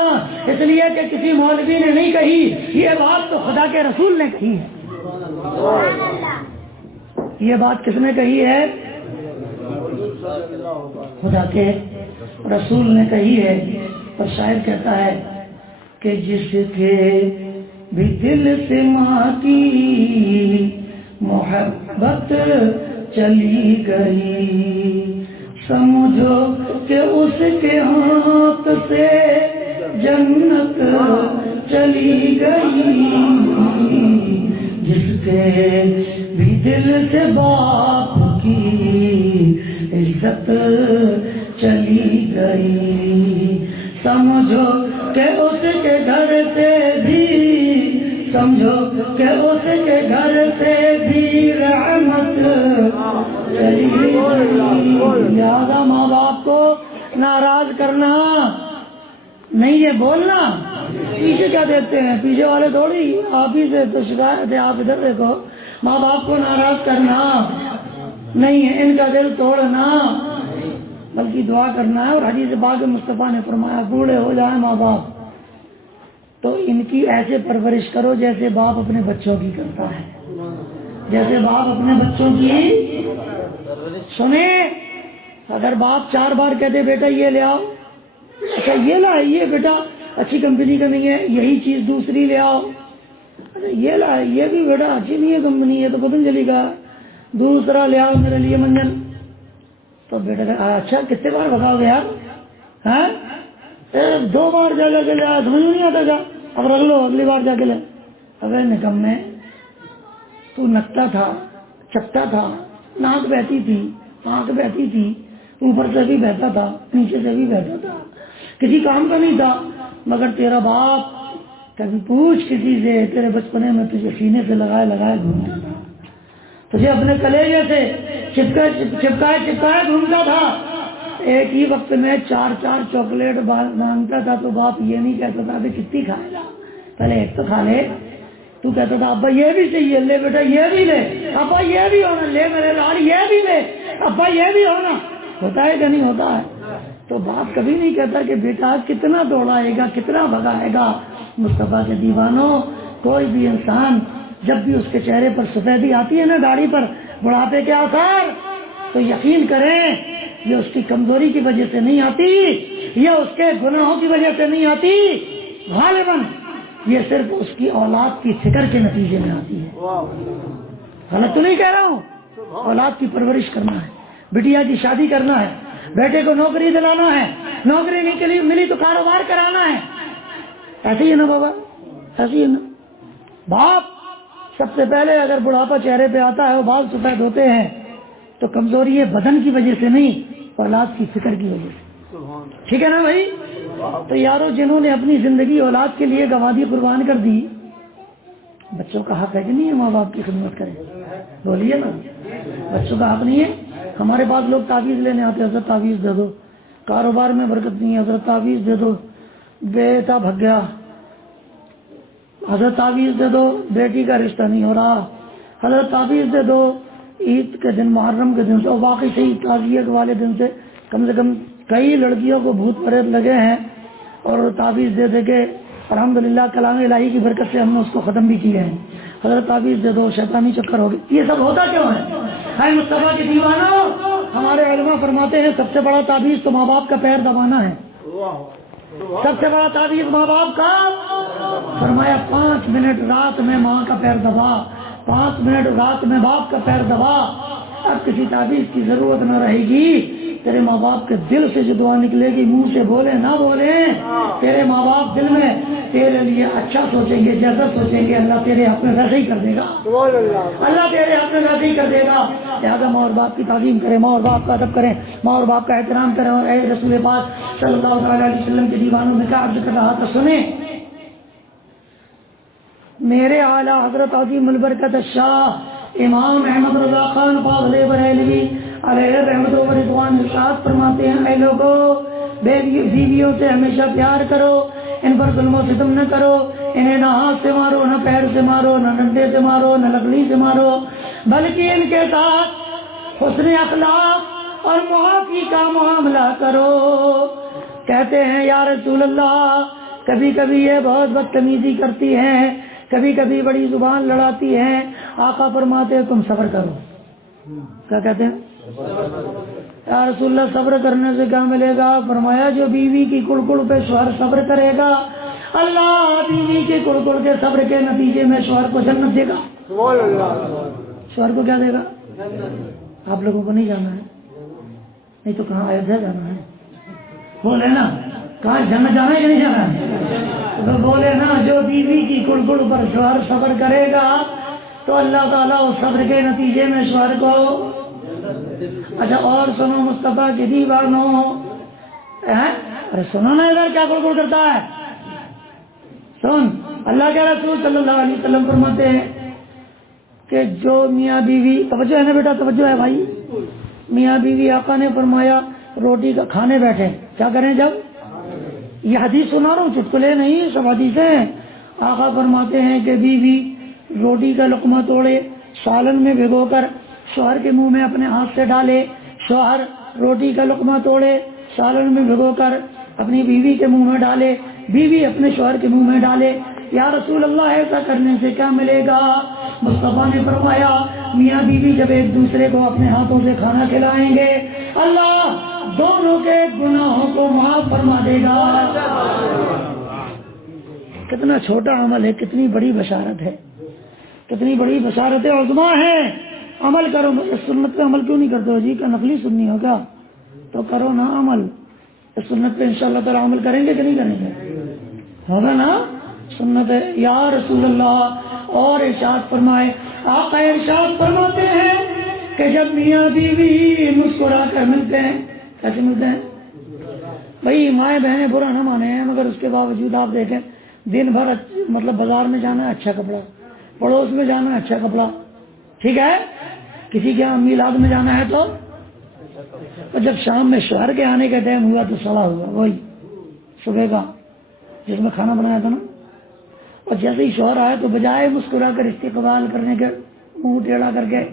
اس لیے کہ کسی مولوی نے نہیں کہی، یہ بات تو خدا کے رسول نے کہی ہے. یہ بات کس نے کہی ہے؟ خدا کے رسول نے کہی ہے. اور شاعر کہتا ہے کہ جس کے بھی دل سے ماں کی محبت چلی گئی، سمجھو کہ اس کے ہاتھ سے جنت چلی گئی. جس کے بھی دل سے باپ کی عزت چلی گئی، سمجھو کہ اس کے گھر سے بھی، سمجھو کہ اس کے گھر سے بھی رحمت چلی گئی. لہذا ماں باپ کو ناراض کرنا نہیں ہے بولنا. پیچھے کیا دیتے ہیں؟ پیچھے والے تھوڑی آپ ہی سے تو شکایت ہے. آپ ادھر دیکھو. ماں باپ کو ناراض کرنا نہیں ہے، ان کا دل توڑنا بلکہ دعا کرنا ہے. اور حدیث پاک مصطفیٰ نے فرمایا بوڑھے ہو جائیں ماں باپ تو ان کی ایسے پرورش کرو جیسے باپ اپنے بچوں کی کرتا ہے، جیسے باپ اپنے بچوں کی. سنیں اگر باپ 4 بار کہتے بیٹا یہ لے آؤ، اچھا یہ لائے، یہ بیٹا اچھی کمپنی کا نہیں ہے، یہی چیز دوسری لے آؤ، اچھا یہ لائے، یہ بھی بیٹا اچھی نہیں ہے کمپنی ہے تو پتنجلی کا، دوسرا لے آؤ میرے لیے منجن، تو بیٹا کہا اچھا کتنے بار بتاؤ گے یار، ہاں 2 بار جا کے لے آیا، سمجھ نہیں آتا کیا، اب رکھ لو اگلی بار جا کے لے۔ ارے نکمے، تو نکتا تھا، چپتا تھا، ناک بہتی تھی، آنکھ بہتی تھی، اوپر سے بھی بہتا تھا، نیچے سے بھی بہتا تھا، کسی کام کا نہیں تھا، مگر تیرا باپ کبھی پوچھ کسی سے، تیرے بچپنے میں تجھے سینے سے لگائے گھومتا تھا، تجھے اپنے کلیجے سے چپکائے گھومتا تھا، ایک ہی وقت میں 4 چاکلیٹ مانگتا تھا تو باپ یہ نہیں کہتا تھا کہ کتنی کھائے گا، پہلے ایک تو کھا لے، تو کہتا تھا ابا یہ بھی چاہیے، لے بیٹا یہ بھی لے، ابا یہ بھی ہونا، لے میرے لاڈ یہ بھی لے، ابا یہ بھی ہونا، ہوتا ہے کہ نہیں ہوتا ہے؟ تو باپ کبھی نہیں کہتا کہ بیٹا کتنا دوڑائے گا، کتنا بھگائے گا۔ مصطفیٰ کے دیوانوں، کوئی بھی انسان جب بھی اس کے چہرے پر سفیدی آتی ہے نا، داڑھی پر، بڑھاپے کے آثار، تو یقین کریں یہ اس کی کمزوری کی وجہ سے نہیں آتی، یہ اس کے گناہوں کی وجہ سے نہیں آتی، غالباً یہ صرف اس کی اولاد کی فکر کے نتیجے میں آتی ہے۔ غلط تو نہیں کہہ رہا ہوں؟ اولاد کی پرورش کرنا ہے، بٹیا کی شادی کرنا ہے، بیٹے کو نوکری دلانا ہے، نوکری نہیں ملی تو کاروبار کرانا ہے، ایسے ہی ہے نا بابا، ایسے ہی ہے نا۔ باپ سب سے پہلے اگر بڑھاپا چہرے پہ آتا ہے، وہ بال سفید ہوتے ہیں تو کمزوری ہے بدن کی وجہ سے نہیں، اولاد کی فکر کی وجہ سے، ٹھیک ہے نا بھائی؟ تو یارو جنہوں نے اپنی زندگی اولاد کے لیے گنوا دی، قربان کر دی، بچوں کا حق ہے کہ نہیں ہے ماں باپ کی خدمت کریں؟ بولیے نا، بچوں کا حق نہیں ہے؟ ہمارے پاس لوگ تعویذ لینے آتے ہیں، حضرت تعویذ دے دو، کاروبار میں برکت نہیں ہے، حضرت تعویذ دے دو، بیٹا بھگ گیا، حضرت تعویذ دے دو، بیٹی کا رشتہ نہیں ہو رہا، حضرت تعویذ دے دو، عید کے دن، محرم کے دن سے، اور واقعی صحیح تعزیت والے دن سے کم کئی لڑکیوں کو بھوت پریت لگے ہیں، اور تعویذ دے دے کے الحمدللہ کلام الہی کی برکت سے ہم نے اس کو ختم بھی کیے ہیں۔ حضرت تعویذ دے دو، شیطانی چکر ہو گئی، یہ سب ہوتا کیوں ہے؟ اے مصطفیٰ کے دیوانوں، ہمارے علماء فرماتے ہیں سب سے بڑا تعویذ تو ماں باپ کا پیر دبانا ہے، سب سے بڑا تعویذ ماں باپ کا۔ فرمایا 5 منٹ رات میں ماں کا پیر دبا، 5 منٹ رات میں باپ کا پیر دبا، اب کسی تعویذ کی ضرورت نہ رہے گی، تیرے ماں باپ کے دل سے جو دعا نکلے گی، منہ سے بولے نہ بولے، تیرے ماں باپ دل میں تیرے لیے اچھا سوچیں گے، جیسا سوچیں گے اللہ تیرے حق میں ویسا ہی کر دے گا، اللہ تیرے حق میں ویسا ہی کر دے گا۔ لہٰذا ماں اور باپ کی تعظیم کریں، ماں اور باپ کا ادب کریں، ماں اور باپ کا احترام کریں، اور اے رسول پاک صلی اللہ علیہ وسلم کے دیوانوں میں کیا عرض کر رہا تھا سنیں۔ میرے اعلیٰ حضرت عظیم البرکت شاہ امام احمد رضا خان فاضل بریلوی علیہ رحمت و رضوان ارشاد فرماتے ہیں، اے لوگو بیویوں سے ہمیشہ پیار کرو، ان پر ظلم و ستم نہ کرو، انہیں نہ ہاتھ سے مارو، نہ پیر سے مارو، نہ ڈنڈے سے مارو، نہ لکڑی سے مارو، بلکہ ان کے ساتھ حسن اخلاق اور معافی کا معاملہ کرو۔ کہتے ہیں یا رسول اللہ، کبھی کبھی یہ بہت بدتمیزی کرتی ہیں، کبھی کبھی بڑی زبان لڑاتی ہیں، آقا فرماتے ہیں تم صبر کرو۔ کیا کہتے ہیں؟ یا رسول اللہ صبر کرنے سے کیا ملے گا؟ فرمایا جو بیوی کی کڑکڑ پہ شوہر صبر کرے گا، اللہ بیوی کے کڑکڑ کے صبر کے نتیجے میں شوہر کو جنت دے گا۔ شوہر کو کیا دے گا؟ آپ لوگوں کو نہیں جانا ہے؟ نہیں تو کہاں ایودھیا جانا ہے؟ بولے نا، کہاں جنت جانا ہے کہ نہیں جانا ہے؟ تو بولے نا جو بیوی کی کڑکڑ پر شوہر صبر کرے گا تو اللہ تعالیٰ اس صبر کے نتیجے میں شوہر کو۔ اچھا اور سنو مصطفیٰ کے دیوانوں، ارے سنو نا ادھر کیا کڑکڑ کرتا ہے، سن۔ اللہ کے رسول صلی اللہ علیہ وسلم فرماتے ہیں کہ جو میاں بیوی، توجہ ہے نا بیٹا، توجہ ہے بھائی، میاں بیوی آقا نے فرمایا روٹی کا کھانے بیٹھے کیا کریں؟ جب یہ حدیث سنا رہا ہوں، چٹکلے نہیں، سب حدیثیں۔ آقا فرماتے ہیں کہ بیوی روٹی کا لقمہ توڑے، سالن میں بھگو کر شوہر کے منہ میں اپنے ہاتھ سے ڈالے، شوہر روٹی کا لقمہ توڑے، سالن میں بھگو کر اپنی بیوی کے منہ میں ڈالے، بیوی اپنے شوہر کے منہ میں ڈالے۔ یا رسول اللہ ایسا کرنے سے کیا ملے گا؟ مصطفیٰ نے فرمایا میاں بیوی جب ایک دوسرے کو اپنے ہاتھوں سے کھانا کھلائیں گے اللہ دونوں کے گناہوں کو معاف فرما دے گا۔ کتنا چھوٹا عمل ہے، کتنی بڑی بشارت ہے، کتنی بڑی بشارت عظمیٰ ہے۔ عمل کرو، اس سنت پہ عمل کیوں نہیں کرتے ہو جی؟ کیا نقلی سننی ہو کیا؟ تو کرو نا عمل، اس سنت پہ انشاءاللہ تعالی عمل کریں گے کہ نہیں کریں گے؟ ہوگا نا سنت ہے یا رسول اللہ۔ اور ارشاد فرمائے، آقا ارشاد فرماتے ہیں کہ جب میاں بیوی مسکرا کر ملتے ہیں، کیسے ملتے ہیں بھائی؟ مائیں بہنیں برا نہ مانے ہیں، مگر اس کے باوجود آپ دیکھیں دن بھر مطلب بازار میں جانا ہے اچھا کپڑا، پڑوس میں جانا ہے اچھا کپڑا، ٹھیک ہے، کسی کے یہاں میلاد میں جانا ہے تو جب شام میں شوہر کے آنے کا ٹائم ہوا تو سڑا ہوا وہی صبح کا جس میں کھانا بنایا تھا نا، اور جیسے ہی شوہر آیا تو بجائے مسکرا کر استقبال کرنے کے منہ ٹیڑھا کر کے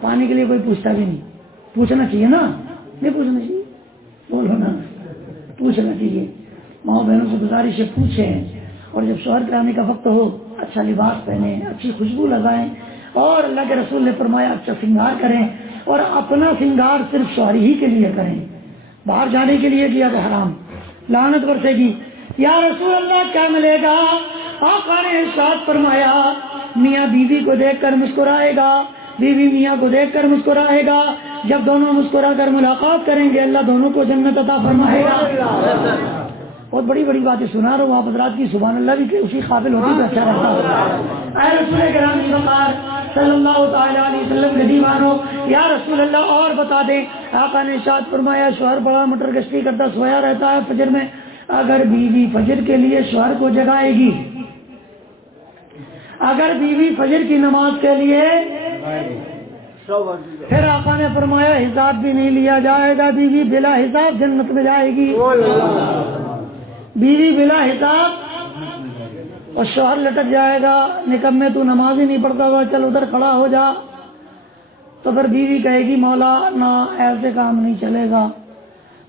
پانی کے لیے کوئی پوچھتا بھی نہیں۔ پوچھنا چاہیے نا، نہیں پوچھنا چاہیے؟ بولو نا، پوچھنا چاہیے۔ ماں بہنوں سے گزارش ہے پوچھیں، اور جب شوہر کے آنے کا وقت ہو اچھا لباس پہنیں، اچھی خوشبو لگائیں، اور اللہ کے رسول نے فرمایا اچھا سنگار کریں، اور اپنا سنگار صرف شوہر ہی کے لیے کریں، باہر جانے کے لیے کیا تو حرام، لعنت برسے گی۔ یا رسول اللہ کیا ملے گا؟ آقا نے ارشاد فرمایا میاں بیوی کو دیکھ کر مسکرائے گا، بیوی میاں کو دیکھ کر مسکرائے گا، جب دونوں مسکرا کر ملاقات کریں گے اللہ دونوں کو جنت عطا فرمائے گا۔ بہت بڑی بڑی باتیں سنا رہا ہوں آپ حضرات کی، سبحان اللہ بھی کہ اسی قابل ہوتی تو اچھا رہتا۔ اے رسول گرامی وقار صلی اللہ تعالی علیہ وسلم کے دیوانوں، یا رسول اللہ اور بتا دیں، آقا نے ارشاد فرمایا شوہر بڑا مٹر گشتی کرتا سویا رہتا ہے فجر میں، اگر بیوی فجر کے لیے شوہر کو جگائے گی، اگر بیوی فجر کی نماز کے لیے، پھر آقا نے فرمایا حساب بھی نہیں لیا جائے گا، بیوی بلا حساب جنت میں جائے گی، بیوی بلا حساب، اور شوہر لٹک جائے گا نکمے تو نماز ہی نہیں پڑھتا ہوا، چل ادھر کھڑا ہو جا، تو پھر بیوی کہے گی مولا نہ ایسے کام نہیں چلے گا،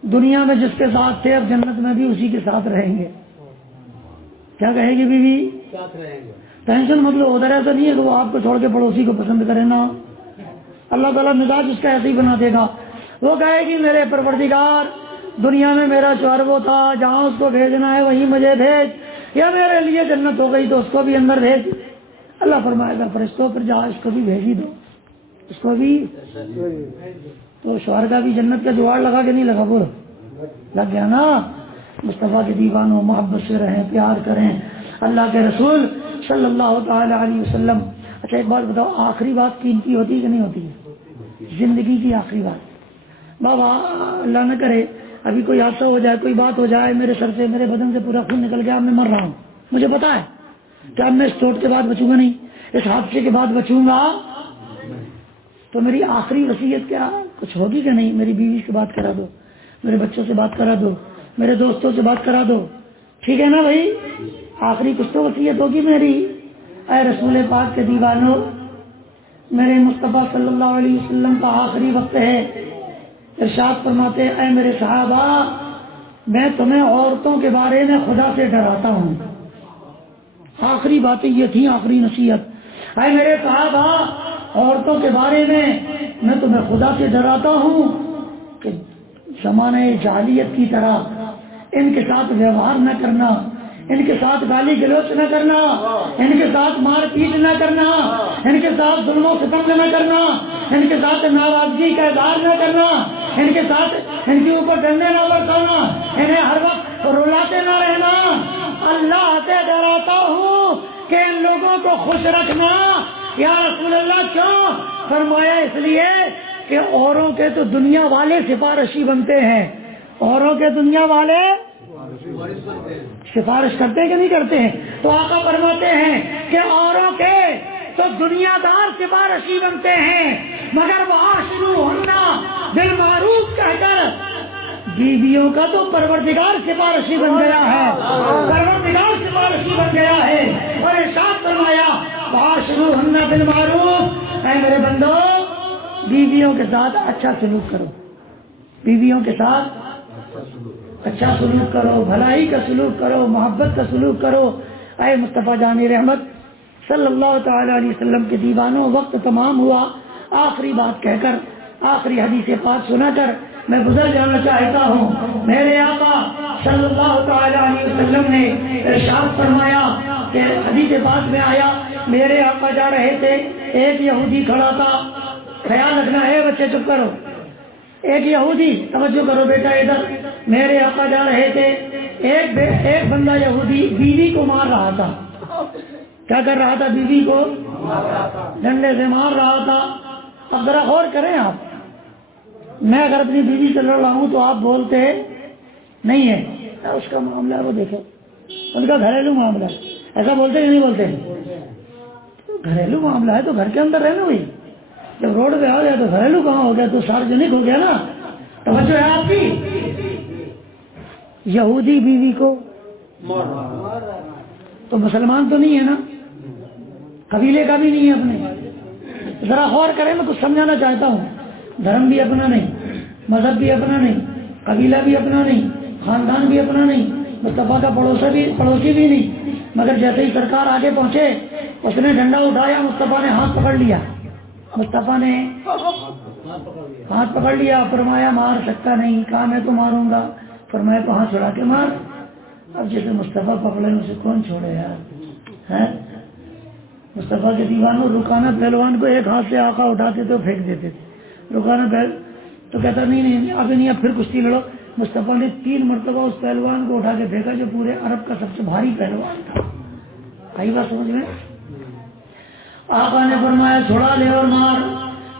دنیا میں جس کے ساتھ تھے اب جنت میں بھی اسی کے ساتھ رہیں گے۔ کیا کہے گی بیوی؟ ٹینشن مطلب ادھر ایسا نہیں ہے کہ وہ آپ کو چھوڑ کے پڑوسی کو پسند کرے نا، اللہ تعالیٰ مزاج اس کا ایسے ہی بنا دے گا۔ وہ کہے گی میرے پروردگار دنیا میں میرا شوہر وہ تھا جہاں اس کو بھیجنا ہے وہیں مجھے بھیج، یا میرے لیے جنت ہو گئی تو اس کو بھی اندر بھیج۔ اللہ فرمائے گا فرشتوں پر جا اس کو بھی بھیج ہی دو، اس کو بھی، تو شوہر کا بھی جنت کا جوڑ لگا کہ نہیں لگا؟ بولو لگ گیا نا۔ مصطفیٰ کے دیوانوں محبت سے رہیں، پیار کریں اللہ کے رسول صلی اللہ تعالی علیہ وسلم۔ اچھا ایک بات بتاؤ، آخری بات قیمتی ہوتی ہے کہ نہیں ہوتی؟ زندگی کی آخری بات، بابا اللہ نہ کرے ابھی کوئی حادثہ ہو جائے، کوئی بات ہو جائے، میرے سر سے میرے بدن سے پورا خون نکل گیا، میں مر رہا ہوں، مجھے پتا ہے کہ اب میں اس چوٹ کے بعد بچوں گا نہیں، اس حادثے کے بعد بچوں گا، تو میری آخری وصیت کیا کچھ ہوگی کہ نہیں؟ میری بیوی سے بات کرا دو، میرے بچوں سے بات کرا دو، میرے دوستوں سے بات کرا دو، ٹھیک ہے نا بھائی؟ آخری کچھ تو وصیت ہوگی میری۔ اے رسول پاک کے دیوانوں، میرے مصطفیٰ صلی اللہ علیہ وسلم کا آخری وقت ہے، ارشاد فرماتے اے میرے صحابہ میں تمہیں عورتوں کے بارے میں خدا سے ڈراتا ہوں۔ آخری باتیں یہ تھیں، آخری نصیحت، اے میرے صحابہ عورتوں کے بارے میں تمہیں خدا سے ڈراتا ہوں کہ زمانہ جاہلیت کی طرح ان کے ساتھ ویوہار نہ کرنا، ان کے ساتھ گالی گلوچ نہ کرنا، ان کے ساتھ مار پیٹ نہ کرنا، ان کے ساتھ ظلم و ستم نہ کرنا، ان کے ساتھ ناراضگی کا اظہار نہ کرنا، ان کے ساتھ ان کے اوپر ڈنڈے نہ برسانا، انہیں ہر وقت رلاتے نہ رہنا۔ اللہ سے ڈراتا ہوں کہ ان لوگوں کو خوش رکھنا۔ یا رسول اللہ کیوں؟ فرمایا اس لیے کہ اوروں کے تو دنیا والے سفارشی بنتے ہیں، اوروں کے دنیا والے سفارش کرتے ہیں کہ نہیں کرتے ہیں؟ تو آقا فرماتے ہیں کہ اوروں کے تو دنیا دار سفارشی بنتے ہیں، مگر وَعَاشِرُوهُنَّ بِالْمَعْرُوفِ کہہ کر بیویوں کا تو پروردگار سفارشی بن گیا ہے، پروردگار سفارشی بن گیا ہے۔ اور ارشاد فرمایا وَعَاشِرُوهُنَّ بِالْمَعْرُوفِ، اے میرے بندو بیویوں کے ساتھ اچھا سلوک کرو، بیویوں کے ساتھ اچھا سلوک کرو، بھلائی کا سلوک کرو، محبت کا سلوک کرو۔ اے مصطفیٰ جان رحمت صلی اللہ تعالی علیہ وسلم کے دیوانوں، وقت تمام ہوا، آخری بات کہہ کر، آخری حدیث پاک سنا کر میں گزر جانا چاہتا ہوں۔ میرے آقا صلی اللہ تعالی علیہ وسلم نے ارشاد فرمایا کہ حدیث پاک میں آیا، میرے آقا جا رہے تھے، ایک یہودی کھڑا تھا، خیال رکھنا ہے بچے، چپ کرو، ایک یہودی، توجہ کرو بیٹا ادھر، میرے آقا جا رہے تھے، ایک بندہ یہودی بیوی کو مار رہا تھا۔ کیا کر رہا تھا؟ بیوی کو ڈنڈے سے مار رہا تھا۔ اب ذرا غور کریں آپ، میں اگر اپنی بیوی سے لڑ رہا ہوں تو آپ بولتے نہیں ہے، اس کا معاملہ ہے وہ دیکھو، ان کا گھریلو معاملہ ہے، ایسا بولتے کہ نہیں بولتے؟ گھریلو معاملہ ہے تو گھر کے اندر رہنا ہوئی، جب روڈ پہ آ گیا تو گھریلو کہاں ہو گیا؟ تو سارجنک ہو گیا نا۔ توجہ ہے آپ کی؟ یہودی بیوی کو تو مسلمان تو نہیں ہے نا، قبیلے کا بھی نہیں ہے اپنے۔ ذرا غور کریں، میں کچھ سمجھانا چاہتا ہوں، دھرم بھی اپنا نہیں، مذہب بھی اپنا نہیں، قبیلہ بھی اپنا نہیں، خاندان بھی اپنا نہیں، مصطفیٰ کا پڑوسی بھی نہیں، مگر جیسے ہی سرکار آگے پہنچے اس نے ڈنڈا اٹھایا، مصطفیٰ نے ہاتھ پکڑ لیا، مصطفیٰ نے ہاتھ پکڑ لیا، فرمایا مار سکتا نہیں، کہا میں تو ماروں گا، فرمایا تو ہاتھ چھڑا کے مار۔ اب جسے مصطفیٰ پکڑے اسے کون چھوڑے یار؟ مصطفیٰ کے دیوانوں، رکانہ پہلوان کو ایک ہاتھ سے آقا اٹھاتے تھے پھینک دیتے تھے، رکانہ پہل تو کہتا نہیں ابھی نہیں، اب پھر کشتی لڑو۔ مصطفیٰ نے 3 مرتبہ اس پہلوان کو اٹھا کے پھینکا جو پورے عرب کا سب سے بھاری پہلوان تھا۔ آئی بات سمجھ میں؟ آقا نے فرمایا چھوڑا لے اور مار،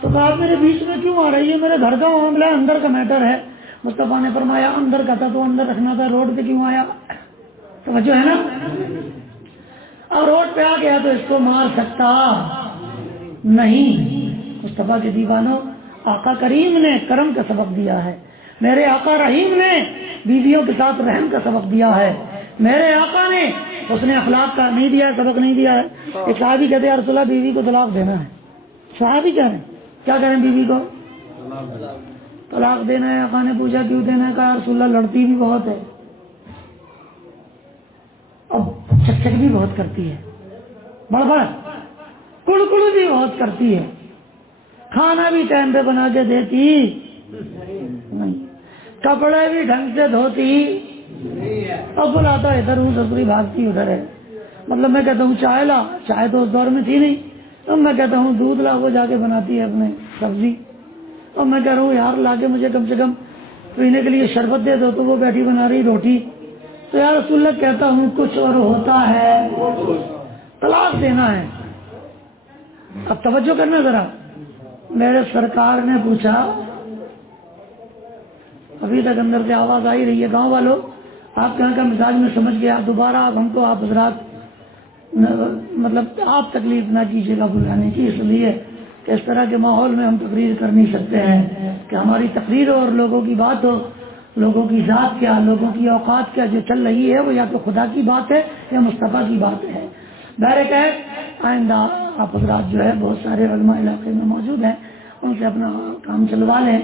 تو کہا میرے بیچ میں کیوں آ رہی ہے؟ میرے گھر کا معاملہ ہے، اندر کا میٹر ہے۔ مصطفیٰ نے فرمایا اندر کا تھا تو اندر رکھنا تھا، روڈ پہ کیوں آیا؟ توجہ ہے نا؟ اور روڈ پہ آ گیا تو اس کو مار سکتا نہیں۔ مصطفیٰ کے دیوانوں، آقا کریم نے کرم کا سبق دیا ہے، میرے آقا رحیم نے بیویوں کے ساتھ رحم کا سبق دیا ہے، میرے آقا نے اس نے اخلاق کا نہیں دیا ہے، سبق نہیں دیا ہے۔ ایک صحابی کہتے ہیں یا رسول اللہ بیوی کو طلاق دینا ہے، صحابی کہہ رہے ہیں کیا کریں؟ بیوی کو طلاق دینا ہے۔ آقا نے پوچھا کیوں دینا ہے؟ کہا یا رسول اللہ لڑتی بھی بہت ہے، اب چکچک بھی بہت کرتی ہے، بڑبڑ کڑکڑ بھی بہت کرتی ہے، کھانا بھی ٹائم پہ بنا کے دیتی نہیں، کپڑے بھی ڈھنگ سے دھوتی، اب بلاتا ادھر ہوں سسری بھاگتی ادھر ہے۔ مطلب میں کہتا ہوں چائے لا، چائے تو اس دور میں تھی نہیں، تو میں کہتا ہوں دودھ لا، وہ جا کے بناتی ہے اپنے سبزی، اور میں کہہ رہا ہوں یار لا کے مجھے کم سے کم پینے کے لیے شربت دے دو، تو وہ بیٹھی بنا رہی روٹی، تو یا رسول اللہ کہتا ہوں کچھ اور ہوتا ہے، طلاق دینا ہے۔ اب توجہ کرنا ذرا، میرے سرکار نے پوچھا، ابھی تک اندر سے آواز آئی رہی ہے، گاؤں والوں آپ کے یہاں کا مزاج میں سمجھ گیا، دوبارہ اب ہم کو آپ حضرات مطلب آپ تکلیف نہ کیجیے گا بلانے کی، اس لیے کہ اس طرح کے ماحول میں ہم تقریر کر نہیں سکتے ہیں کہ ہماری تقریر اور لوگوں کی بات ہو، لوگوں کی ذات کیا، لوگوں کی اوقات کیا، جو چل رہی ہے وہ یا تو خدا کی بات ہے یا مصطفیٰ کی بات ہے۔ بہرکیف آئندہ آپ حضرات جو ہے بہت سارے علماء علاقے میں موجود ہیں، ان سے اپنا کام چلوا لیں،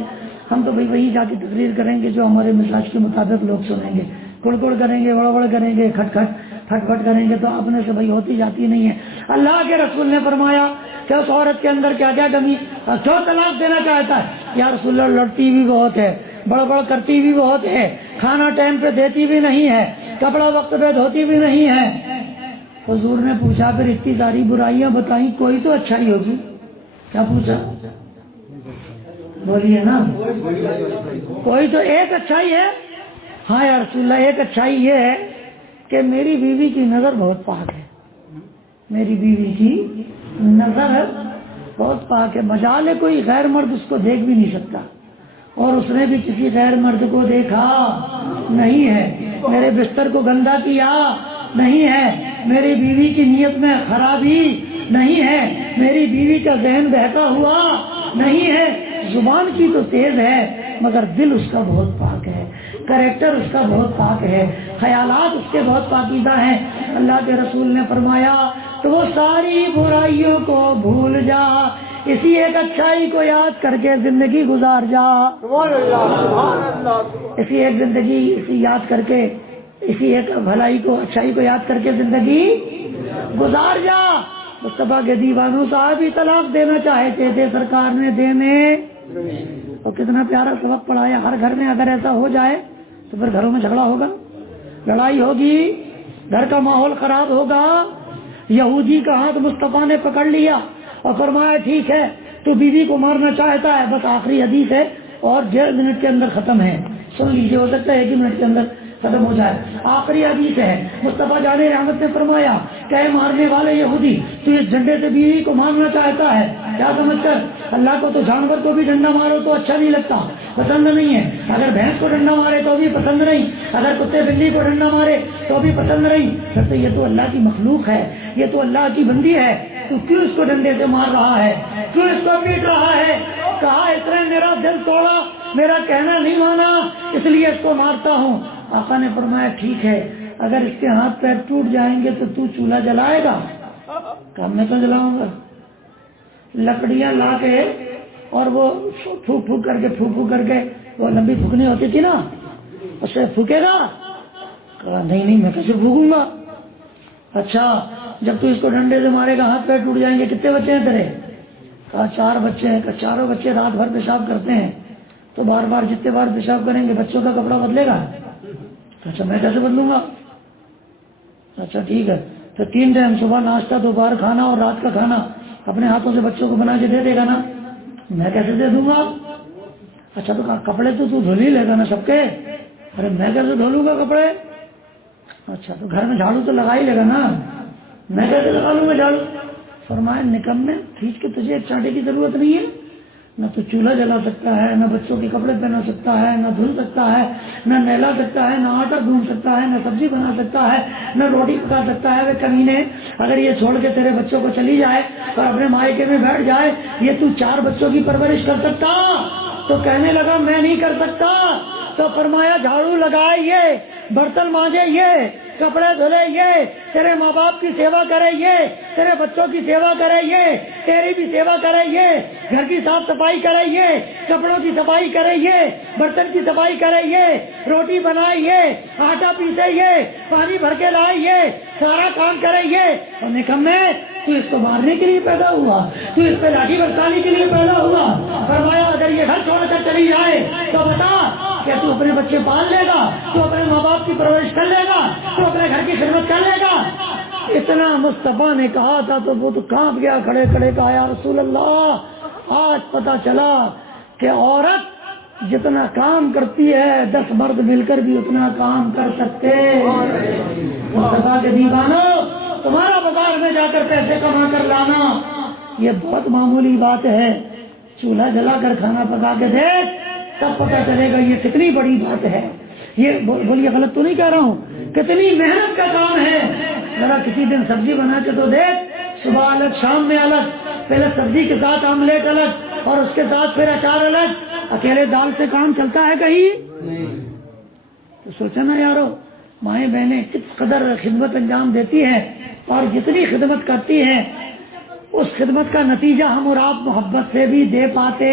ہم تو وہی جا کے تقریر کریں گے جو ہمارے مزاج کے مطابق لوگ سنیں گے، کڑکڑ کریں گے، بڑبڑ کریں گے، کھٹ کھٹ پھٹ پھٹ کریں گے تو اپنے سے بھائی ہوتی جاتی نہیں ہے۔ اللہ کے رسول نے فرمایا کہ اس عورت کے اندر کیا کیا کمی، جو طلاق دینا چاہتا ہے یا رسول اللہ لڑتی بھی بہت ہے، بڑبڑ کرتی بھی بہت ہے، کھانا ٹائم پہ دیتی بھی نہیں ہے، کپڑا وقت پہ دھوتی بھی نہیں ہے۔ حضور نے پوچھا پھر اتنی ساری برائیاں بتائیں، کوئی تو اچھائی ہوگی؟ کیا پوچھا؟ بولیے نا، کوئی تو ایک اچھائی ہے؟ ہاں یا رسول اللہ ایک اچھائی یہ ہے کہ میری بیوی کی نظر بہت پاک ہے، میری بیوی کی نظر بہت پاک ہے، مجال ہے کوئی غیر مرد اس کو دیکھ بھی نہیں سکتا، اور اس نے بھی کسی غیر مرد کو دیکھا نہیں ہے، میرے بستر کو گندا کیا نہیں ہے، میری بیوی کی نیت میں خرابی نہیں ہے، میری بیوی کا ذہن بہتا ہوا نہیں ہے، زبان کی تو تیز ہے مگر دل اس کا بہت پاک ہے، کریکٹر اس کا بہت پاک ہے، خیالات اس کے بہت پاکیزہ ہیں۔ اللہ کے رسول نے فرمایا تو وہ ساری برائیوں کو بھول جا، اسی ایک اچھائی کو یاد کر کے زندگی گزار جا، اسی ایک زندگی اسی یاد کر کے، اسی ایک بھلائی کو اچھائی کو یاد کر کے زندگی گزار جا۔ مصطفیٰ کے دیوانوں صاحب ہی طلاق دینا چاہتے تھے، سرکار نے دینے، اور کتنا پیارا سبق پڑھایا۔ ہر گھر میں اگر ایسا ہو جائے تو پھر گھروں میں جھگڑا ہوگا، لڑائی ہوگی، گھر کا ماحول خراب ہوگا۔ یہودی کا ہاتھ مصطفیٰ نے پکڑ لیا اور فرمایا ٹھیک ہے تو بیوی کو مارنا چاہتا ہے، بس آخری حدیث ہے اور 1.5 منٹ کے اندر ختم ہے، سن لیجیے، ہو سکتا ہے 1 منٹ کے اندر ختم ہو جائے۔ آخری حدیث ہے، مصطفیٰ جان رحمت نے فرمایا کہ اے مارنے والے یہودی، تو اس ڈنڈے سے بیوی کو مارنا چاہتا ہے کیا سمجھ کر؟ اللہ کو تو جانور کو بھی ڈنڈا مارو تو اچھا نہیں لگتا، پسند نہیں ہے، اگر بھینس کو ڈنڈا مارے تو بھی پسند نہیں، اگر کتے بلی کو ڈنڈا مارے تو بھی پسند نہیں، پھر تو یہ تو اللہ کی مخلوق ہے، یہ تو اللہ کی بندی ہے، تو کیوں اس کو ڈنڈے سے مار رہا ہے، کیوں اس کو پیٹ رہا ہے؟ کہا اس نے میرا دل توڑا، میرا کہنا نہیں مانا، اس لیے اس کو مارتا ہوں۔ آقا نے فرمایا ٹھیک ہے، اگر اس کے ہاتھ پیر ٹوٹ جائیں گے تو چولہا جلائے گا؟ کہا میں تو جلاؤں گا، لکڑیاں لا کے اور وہ پھونک پھونک کر کے وہ لمبی پھونکنی ہوتی تھی نا، اسے پھونکے گا؟ کہا نہیں میں کیسے پھونکوں گا؟ اچھا جب تو اس کو ڈنڈے سے مارے گا ہاتھ پیر ٹوٹ جائیں گے، کتنے بچے ہیں تیرے؟ کہا 4 بچے ہیں۔ کہ چاروں بچے رات بھر پیشاب کرتے ہیں تو بار بار جتنے بار پیشاب کریں گے بچوں کا کپڑا بدلے گا؟ اچھا میں کیسے بدلوں گا؟ اچھا ٹھیک ہے، تو 3 ٹائم صبح ناشتہ، دوپہر کھانا اور رات کا کھانا اپنے ہاتھوں سے بچوں کو بنا کے دے دے گا نا؟ میں کیسے دے دوں گا؟ اچھا تو کپڑے تو دھل ہی لے گا نا سب کے؟ ارے میں کیسے دھولوں گا کپڑے؟ اچھا تو گھر میں جھاڑو تو لگا ہی لے گا نا؟ میں کیسے لگا لوں گا جھاڑو؟ فرمایا نکمے، ٹھیک ہے تجھے ایک چانٹے کی ضرورت نہیں ہے، نہ تو چولہا جلا سکتا ہے، نہ بچوں کے کپڑے پہنا سکتا ہے، نہ دھل سکتا ہے، نہ نہلا سکتا ہے، نہ آٹا گوندھ سکتا ہے، نہ سبزی بنا سکتا ہے، نہ روٹی پکا سکتا ہے۔ وہ کمینے، اگر یہ چھوڑ کے تیرے بچوں کو چلی جائے اور اپنے مائکے میں بیٹھ جائے، یہ تو 4 بچوں کی پرورش کر سکتا؟ تو کہنے لگا میں نہیں کر سکتا۔ تو فرمایا جھاڑو لگائے یہ، برتن مانجے یہ، کپڑے دھلے یہ، تیرے ماں باپ کی سیوا کرے یہ، تیرے بچوں کی سیوا کرے یہ، تیری بھی سیوا کرے یہ، گھر کی صاف صفائی کرے یہ، کپڑوں کی صفائی کرے یہ، برتن کی صفائی کرے یہ، روٹی بنائے یہ، آٹا پیسے یہ، پانی بھر کے لائے یہ، سارا کام کرے یہ۔ اور نکمے تو اس کو مارنے کے لیے پیدا ہوا، تو اس پہ لاٹھی برسانے کے لیے پیدا ہوا۔ فرمایا اگر یہ گھر چھوڑ کر چلی جائے تو بتا کہ تو اپنے بچے پال لے گا، تو اپنے ماں باپ کی پرورش کر لے گا، تو اپنے گھر کی خدمت کر لے گا؟ اتنا مصطفیٰ نے کہا تھا تو وہ تو کانپ گیا، کھڑے کھڑے کہا یا رسول اللہ، آج پتا چلا کہ عورت جتنا کام کرتی ہے 10 مرد مل کر بھی اتنا کام کر سکتے۔ مصطفیٰ کے دیوانوں، تمہارا بازار میں جا کر پیسے کما کر لانا یہ بہت معمولی بات ہے، چولہا جلا کر کھانا پکا کے دے تب پتا چلے گا یہ کتنی بڑی بات ہے۔ یہ بولیے غلط تو نہیں کہہ رہا ہوں، کتنی محنت کا کام ہے۔ ذرا کسی دن سبزی بنا کے تو دیکھ، صبح الگ شام میں الگ، پہلے سبزی کے ساتھ آملیٹ الگ اور اس کے ساتھ پھر اچار الگ، اکیلے دال سے کام چلتا ہے کہیں؟ تو سوچا نا یارو، مائیں بہنیں کس قدر خدمت انجام دیتی ہیں اور جتنی خدمت کرتی ہیں اس خدمت کا نتیجہ ہم اور آپ محبت سے بھی دے پاتے۔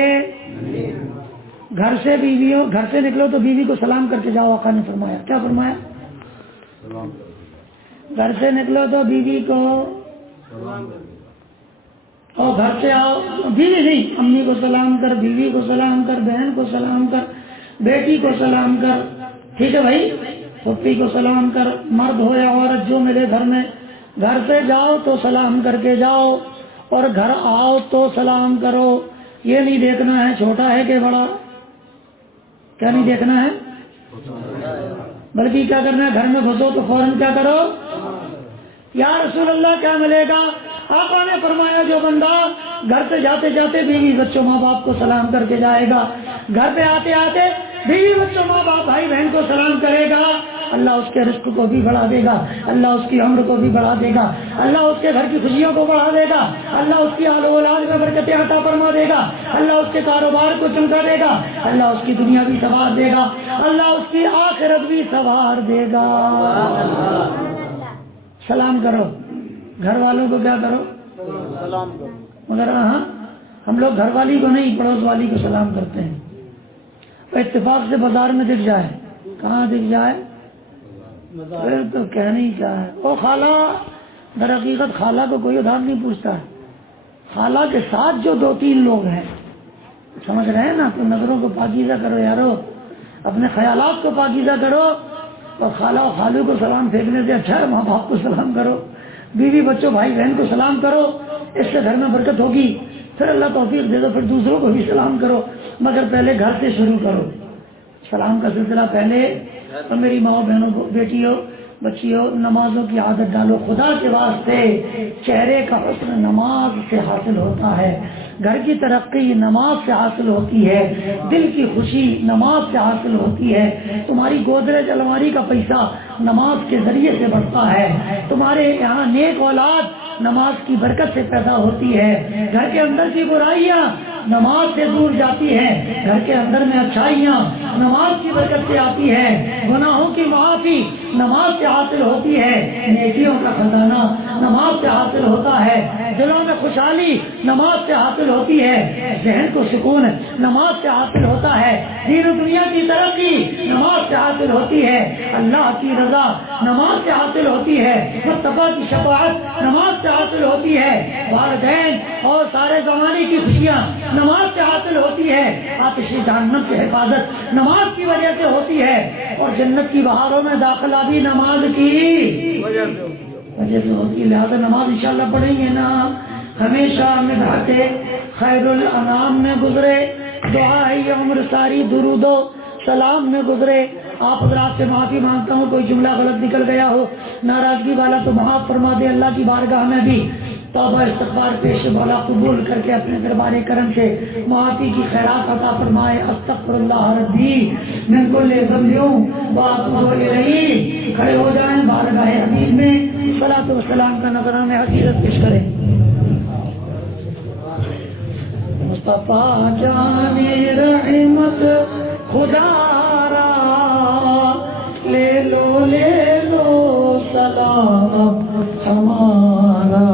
گھر سے گھر سے نکلو تو بیوی کو سلام کر کے جاؤ، آقا نے فرمایا، کیا فرمایا؟ گھر سے نکلو تو بیوی کو، اور گھر سے آؤ بیوی نہیں، امی کو سلام کر، بیوی کو سلام کر، بہن کو سلام کر، بیٹی کو سلام کر، ٹھیک ہے بھائی، پھوپھی کو سلام کر، مرد ہو یا عورت جو ملے گھر میں، گھر سے جاؤ تو سلام کر کے جاؤ اور گھر آؤ تو سلام کرو۔ یہ نہیں دیکھنا ہے چھوٹا ہے کہ بڑا، کیا نہیں دیکھنا ہے، بلکہ کیا کرنا ہے، گھر میں گھسو تو فوراً کیا کرو، یا رسول اللہ کیا ملے گا؟ آقا نے فرمایا جو بندہ گھر سے جاتے جاتے بیوی بچوں ماں باپ کو سلام کر کے جائے گا، گھر پہ آتے آتے بیوی بچوں ماں باپ بھائی بہن کو سلام کرے گا، اللہ اس کے رزق کو بھی بڑھا دے گا، اللہ اس کی عمر کو بھی بڑھا دے گا، اللہ اس کے گھر کی خوشیوں کو بڑھا دے گا، اللہ اس کی آل و اولاد میں برکتیں عطا فرما دے گا، اللہ اس کے کاروبار کو چمکا دے گا، اللہ اس کی دنیا بھی سنوار دے گا، اللہ اس کی آخرت بھی سنوار دے گا۔ سلام کرو، گھر والوں کو کیا کرو، سلام کرو، مگر ہاں ہم لوگ گھر والی کو نہیں پڑوس والی کو سلام کرتے ہیں۔ اتفاق سے بازار میں دکھ جائے، کہاں دکھ جائے، پھر تو کہنا ہی کیا ہے، او خالہ در حقیقت خالہ کو کوئی ادھار نہیں پوچھتا ہے، خالہ کے ساتھ جو 2-3 لوگ ہیں، سمجھ رہے ہیں نا، تو نظروں کو پاکیزہ کرو یارو، اپنے خیالات کو پاکیزہ کرو، اور خالہ و خالو کو سلام پھینکنے سے اچھا ہے ماں باپ کو سلام کرو، بیوی بچوں بھائی بہن کو سلام کرو، اس سے گھر میں برکت ہوگی، پھر اللہ توفیق دے دو پھر دوسروں کو بھی سلام کرو، مگر پہلے گھر سے شروع کرو، سلام کا سلسلہ پہلے۔ اور میری ماں بہنوں کو، بیٹیوں بچیوں، نمازوں کی عادت ڈالو، خدا کے واسطے چہرے کا حسن نماز سے حاصل ہوتا ہے، گھر کی ترقی نماز سے حاصل ہوتی ہے، دل کی خوشی نماز سے حاصل ہوتی ہے، تمہاری گودریج الماری کا پیسہ نماز کے ذریعے سے بڑھتا ہے، تمہارے یہاں نیک اولاد نماز کی برکت سے پیدا ہوتی ہے، گھر کے اندر کی برائیاں نماز سے دور جاتی ہیں، گھر کے اندر میں اچھائیاں نماز کی برکت سے آتی ہے، گناہوں کی معافی نماز سے حاصل ہوتی ہے، نیکیوں کا خزانہ نماز سے حاصل ہوتا ہے، دلوں میں خوشحالی نماز سے حاصل ہوتی ہے، ذہن کو سکون نماز سے حاصل ہوتا ہے، دین و دنیا کی ترقی نماز سے حاصل ہوتی ہے، اللہ کی رضا نماز سے حاصل ہوتی ہے، مصطفیٰ کی شفاعت نماز سے حاصل ہوتی ہے، والدین اور سارے زمانے کی خوشیاں نماز سے حاصل ہوتی ہے، آتش جہنم کی حفاظت نماز کی وجہ سے ہوتی ہے، اور جنت کی بہاروں میں داخلہ بھی نماز کی وجہ سے ہوتی ہے۔ لہٰذا نماز انشاءاللہ پڑھیں گے نا، ہمیشہ مدحت خیر الانام میں گزرے، دعا ہے عمر ساری درود و سلام میں گزرے۔ آپ حضرات سے معافی مانگتا ہوں، کوئی جملہ غلط نکل گیا ہو، ناراضگی والا تو معاف فرما دے، اللہ کی بارگاہ میں بھی توبہ استغفار پیش مولا قبول کر کے اپنے دربار کرم سے معافی کی خیرات عطا فرمائے۔ استغفر اللہ ربی من کل ذنب واتوب الیہ۔ کھڑے ہو جائیں، بارگاہ حبیب میں صلاۃ و سلام کا نذرانہ حقیقت پیش کریں۔ مصطفیٰ جان رحمت خدا را لے لو سلام ہمارا،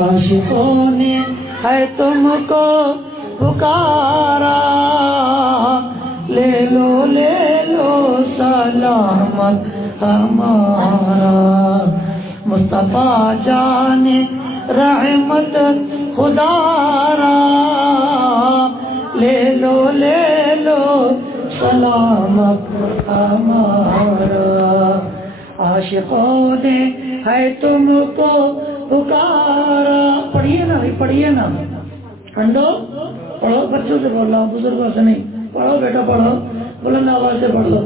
عاشقوں نے ہے تم کو پکارا، لے لو سلامت ہمارا، مصطفیٰ جان رحمت خدا را لے لو سلامت ہمارا، عاشقوں نے ہے تم کو پکارا۔ پڑھیے نا بھائی، پڑھیے نا، ٹھنڈو پڑھو، بچوں سے بول رہا ہوں، بزرگوں سے نہیں، پڑھو بیٹا پڑھو، بلند آواز سے پڑھو۔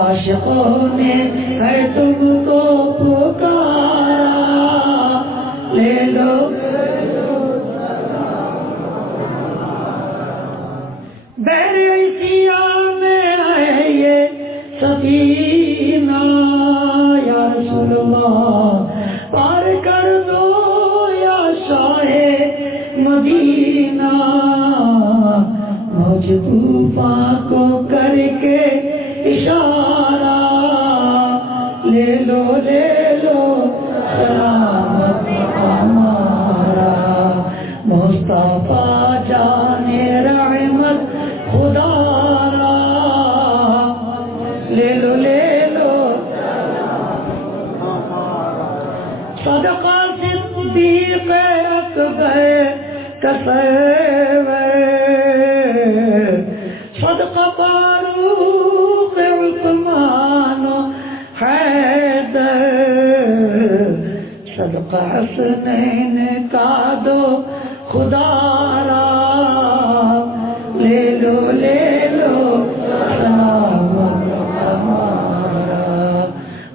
عاشقوں نے ہے تم کو پکارا، لے لو بحر سیاہ میں ہے یہ سفینہ، یا رسول اللہ پار کر دو یا شاہ مدینہ، موج طوفان کو کر کے اشارہ، لے لو سلامت ہمارا، مصطفیٰ جان رحمت خدا را لے لو صدقہ صدیق اکبر کسیور، صدقہ فاروق عثمان حیدر، صدقہ حسنین کا دو خدا را، لے لو سلامت ہمارا،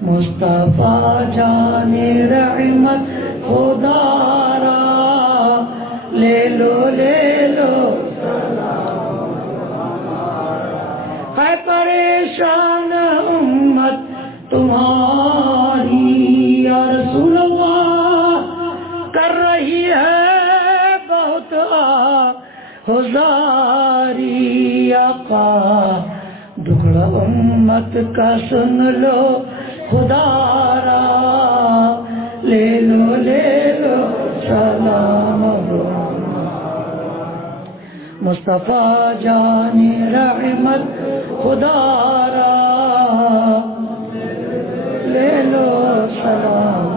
مصطفیٰ جان رحمت خدا را لے لو ہے پریشان امت تمہاری، یا رسول اللہ کر رہی ہے بہت آہذاری، آقا دکھڑا امت کا سن لو خدا را، لے لو سلام مصطفیٰ جان رحمت خدا را، لے لو سلام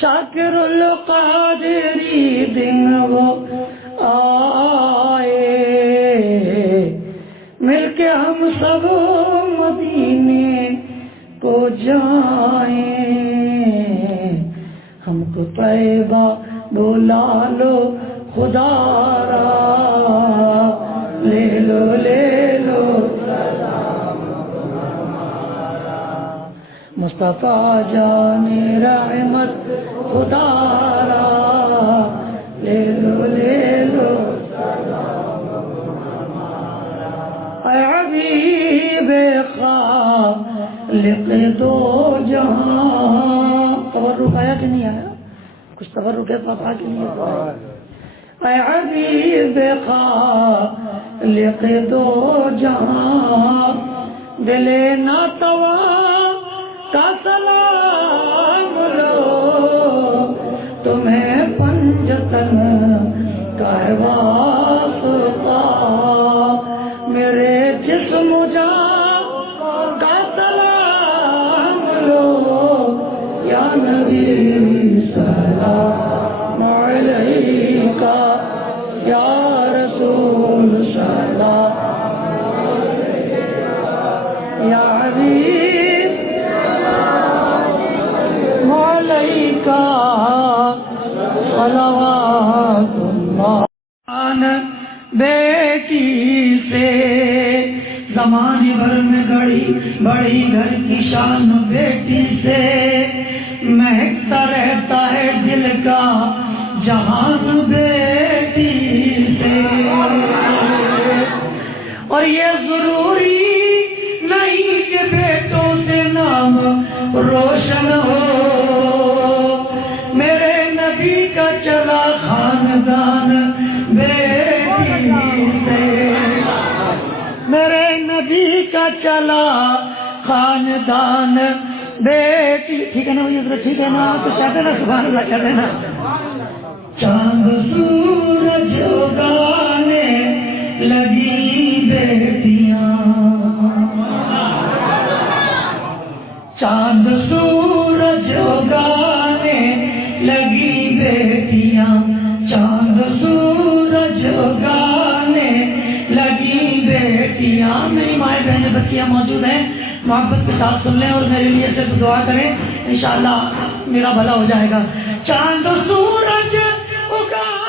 شاکر القادری دن وہ آئے، مل کے ہم سب مدینے کو جائیں، ہم کو طیبہ بلا لو خدا را، لے لو مصطفیٰ جان رحمت خدا را، لے لو اے حبیب خالق دو جہاں، تبرک آیا کہ نہیں آیا؟ کچھ تبرک ہے پاپا کے لیے؟ اے حبیب خالق دو جہاں، دل ناتواں کا سلام لو، تمہیں پنجتن کا واسطہ، میرے جسم جان کا سلام لو، یا نبی سلام علیکہ، یا رسول سلام یا حبیب علیکہ صلوات اللہ۔ بیٹی سے زمانے بھر میں بڑی گھر کی شان، بیٹی سے مہکتا رہتا ہے دل کا جہان، بیٹی سے، اور یہ ضروری نہیں کہ بیٹوں سے نام روشن ہو، میرے نبی کا چلا خاندان بیٹی سے، میرے نبی کا چلا خاندان بیٹی، ٹھیک ہے نا حضرت؟ ٹھیک ہے نا؟ تو کہتے نا سبحان اللہ، کہتے نا چاند سورج اگانے لگی بیٹیاں، چاند سورج اگانے لگی بیٹیاں، چاند سورج اگانے لگی بیٹیاں۔ میری مائیں بہنیں بچیاں موجود ہیں، محبت کے ساتھ سن لیں اور میرے لیے صرف دعا کریں، انشاءاللہ میرا بھلا ہو جائے گا۔ چاند سورج اگانے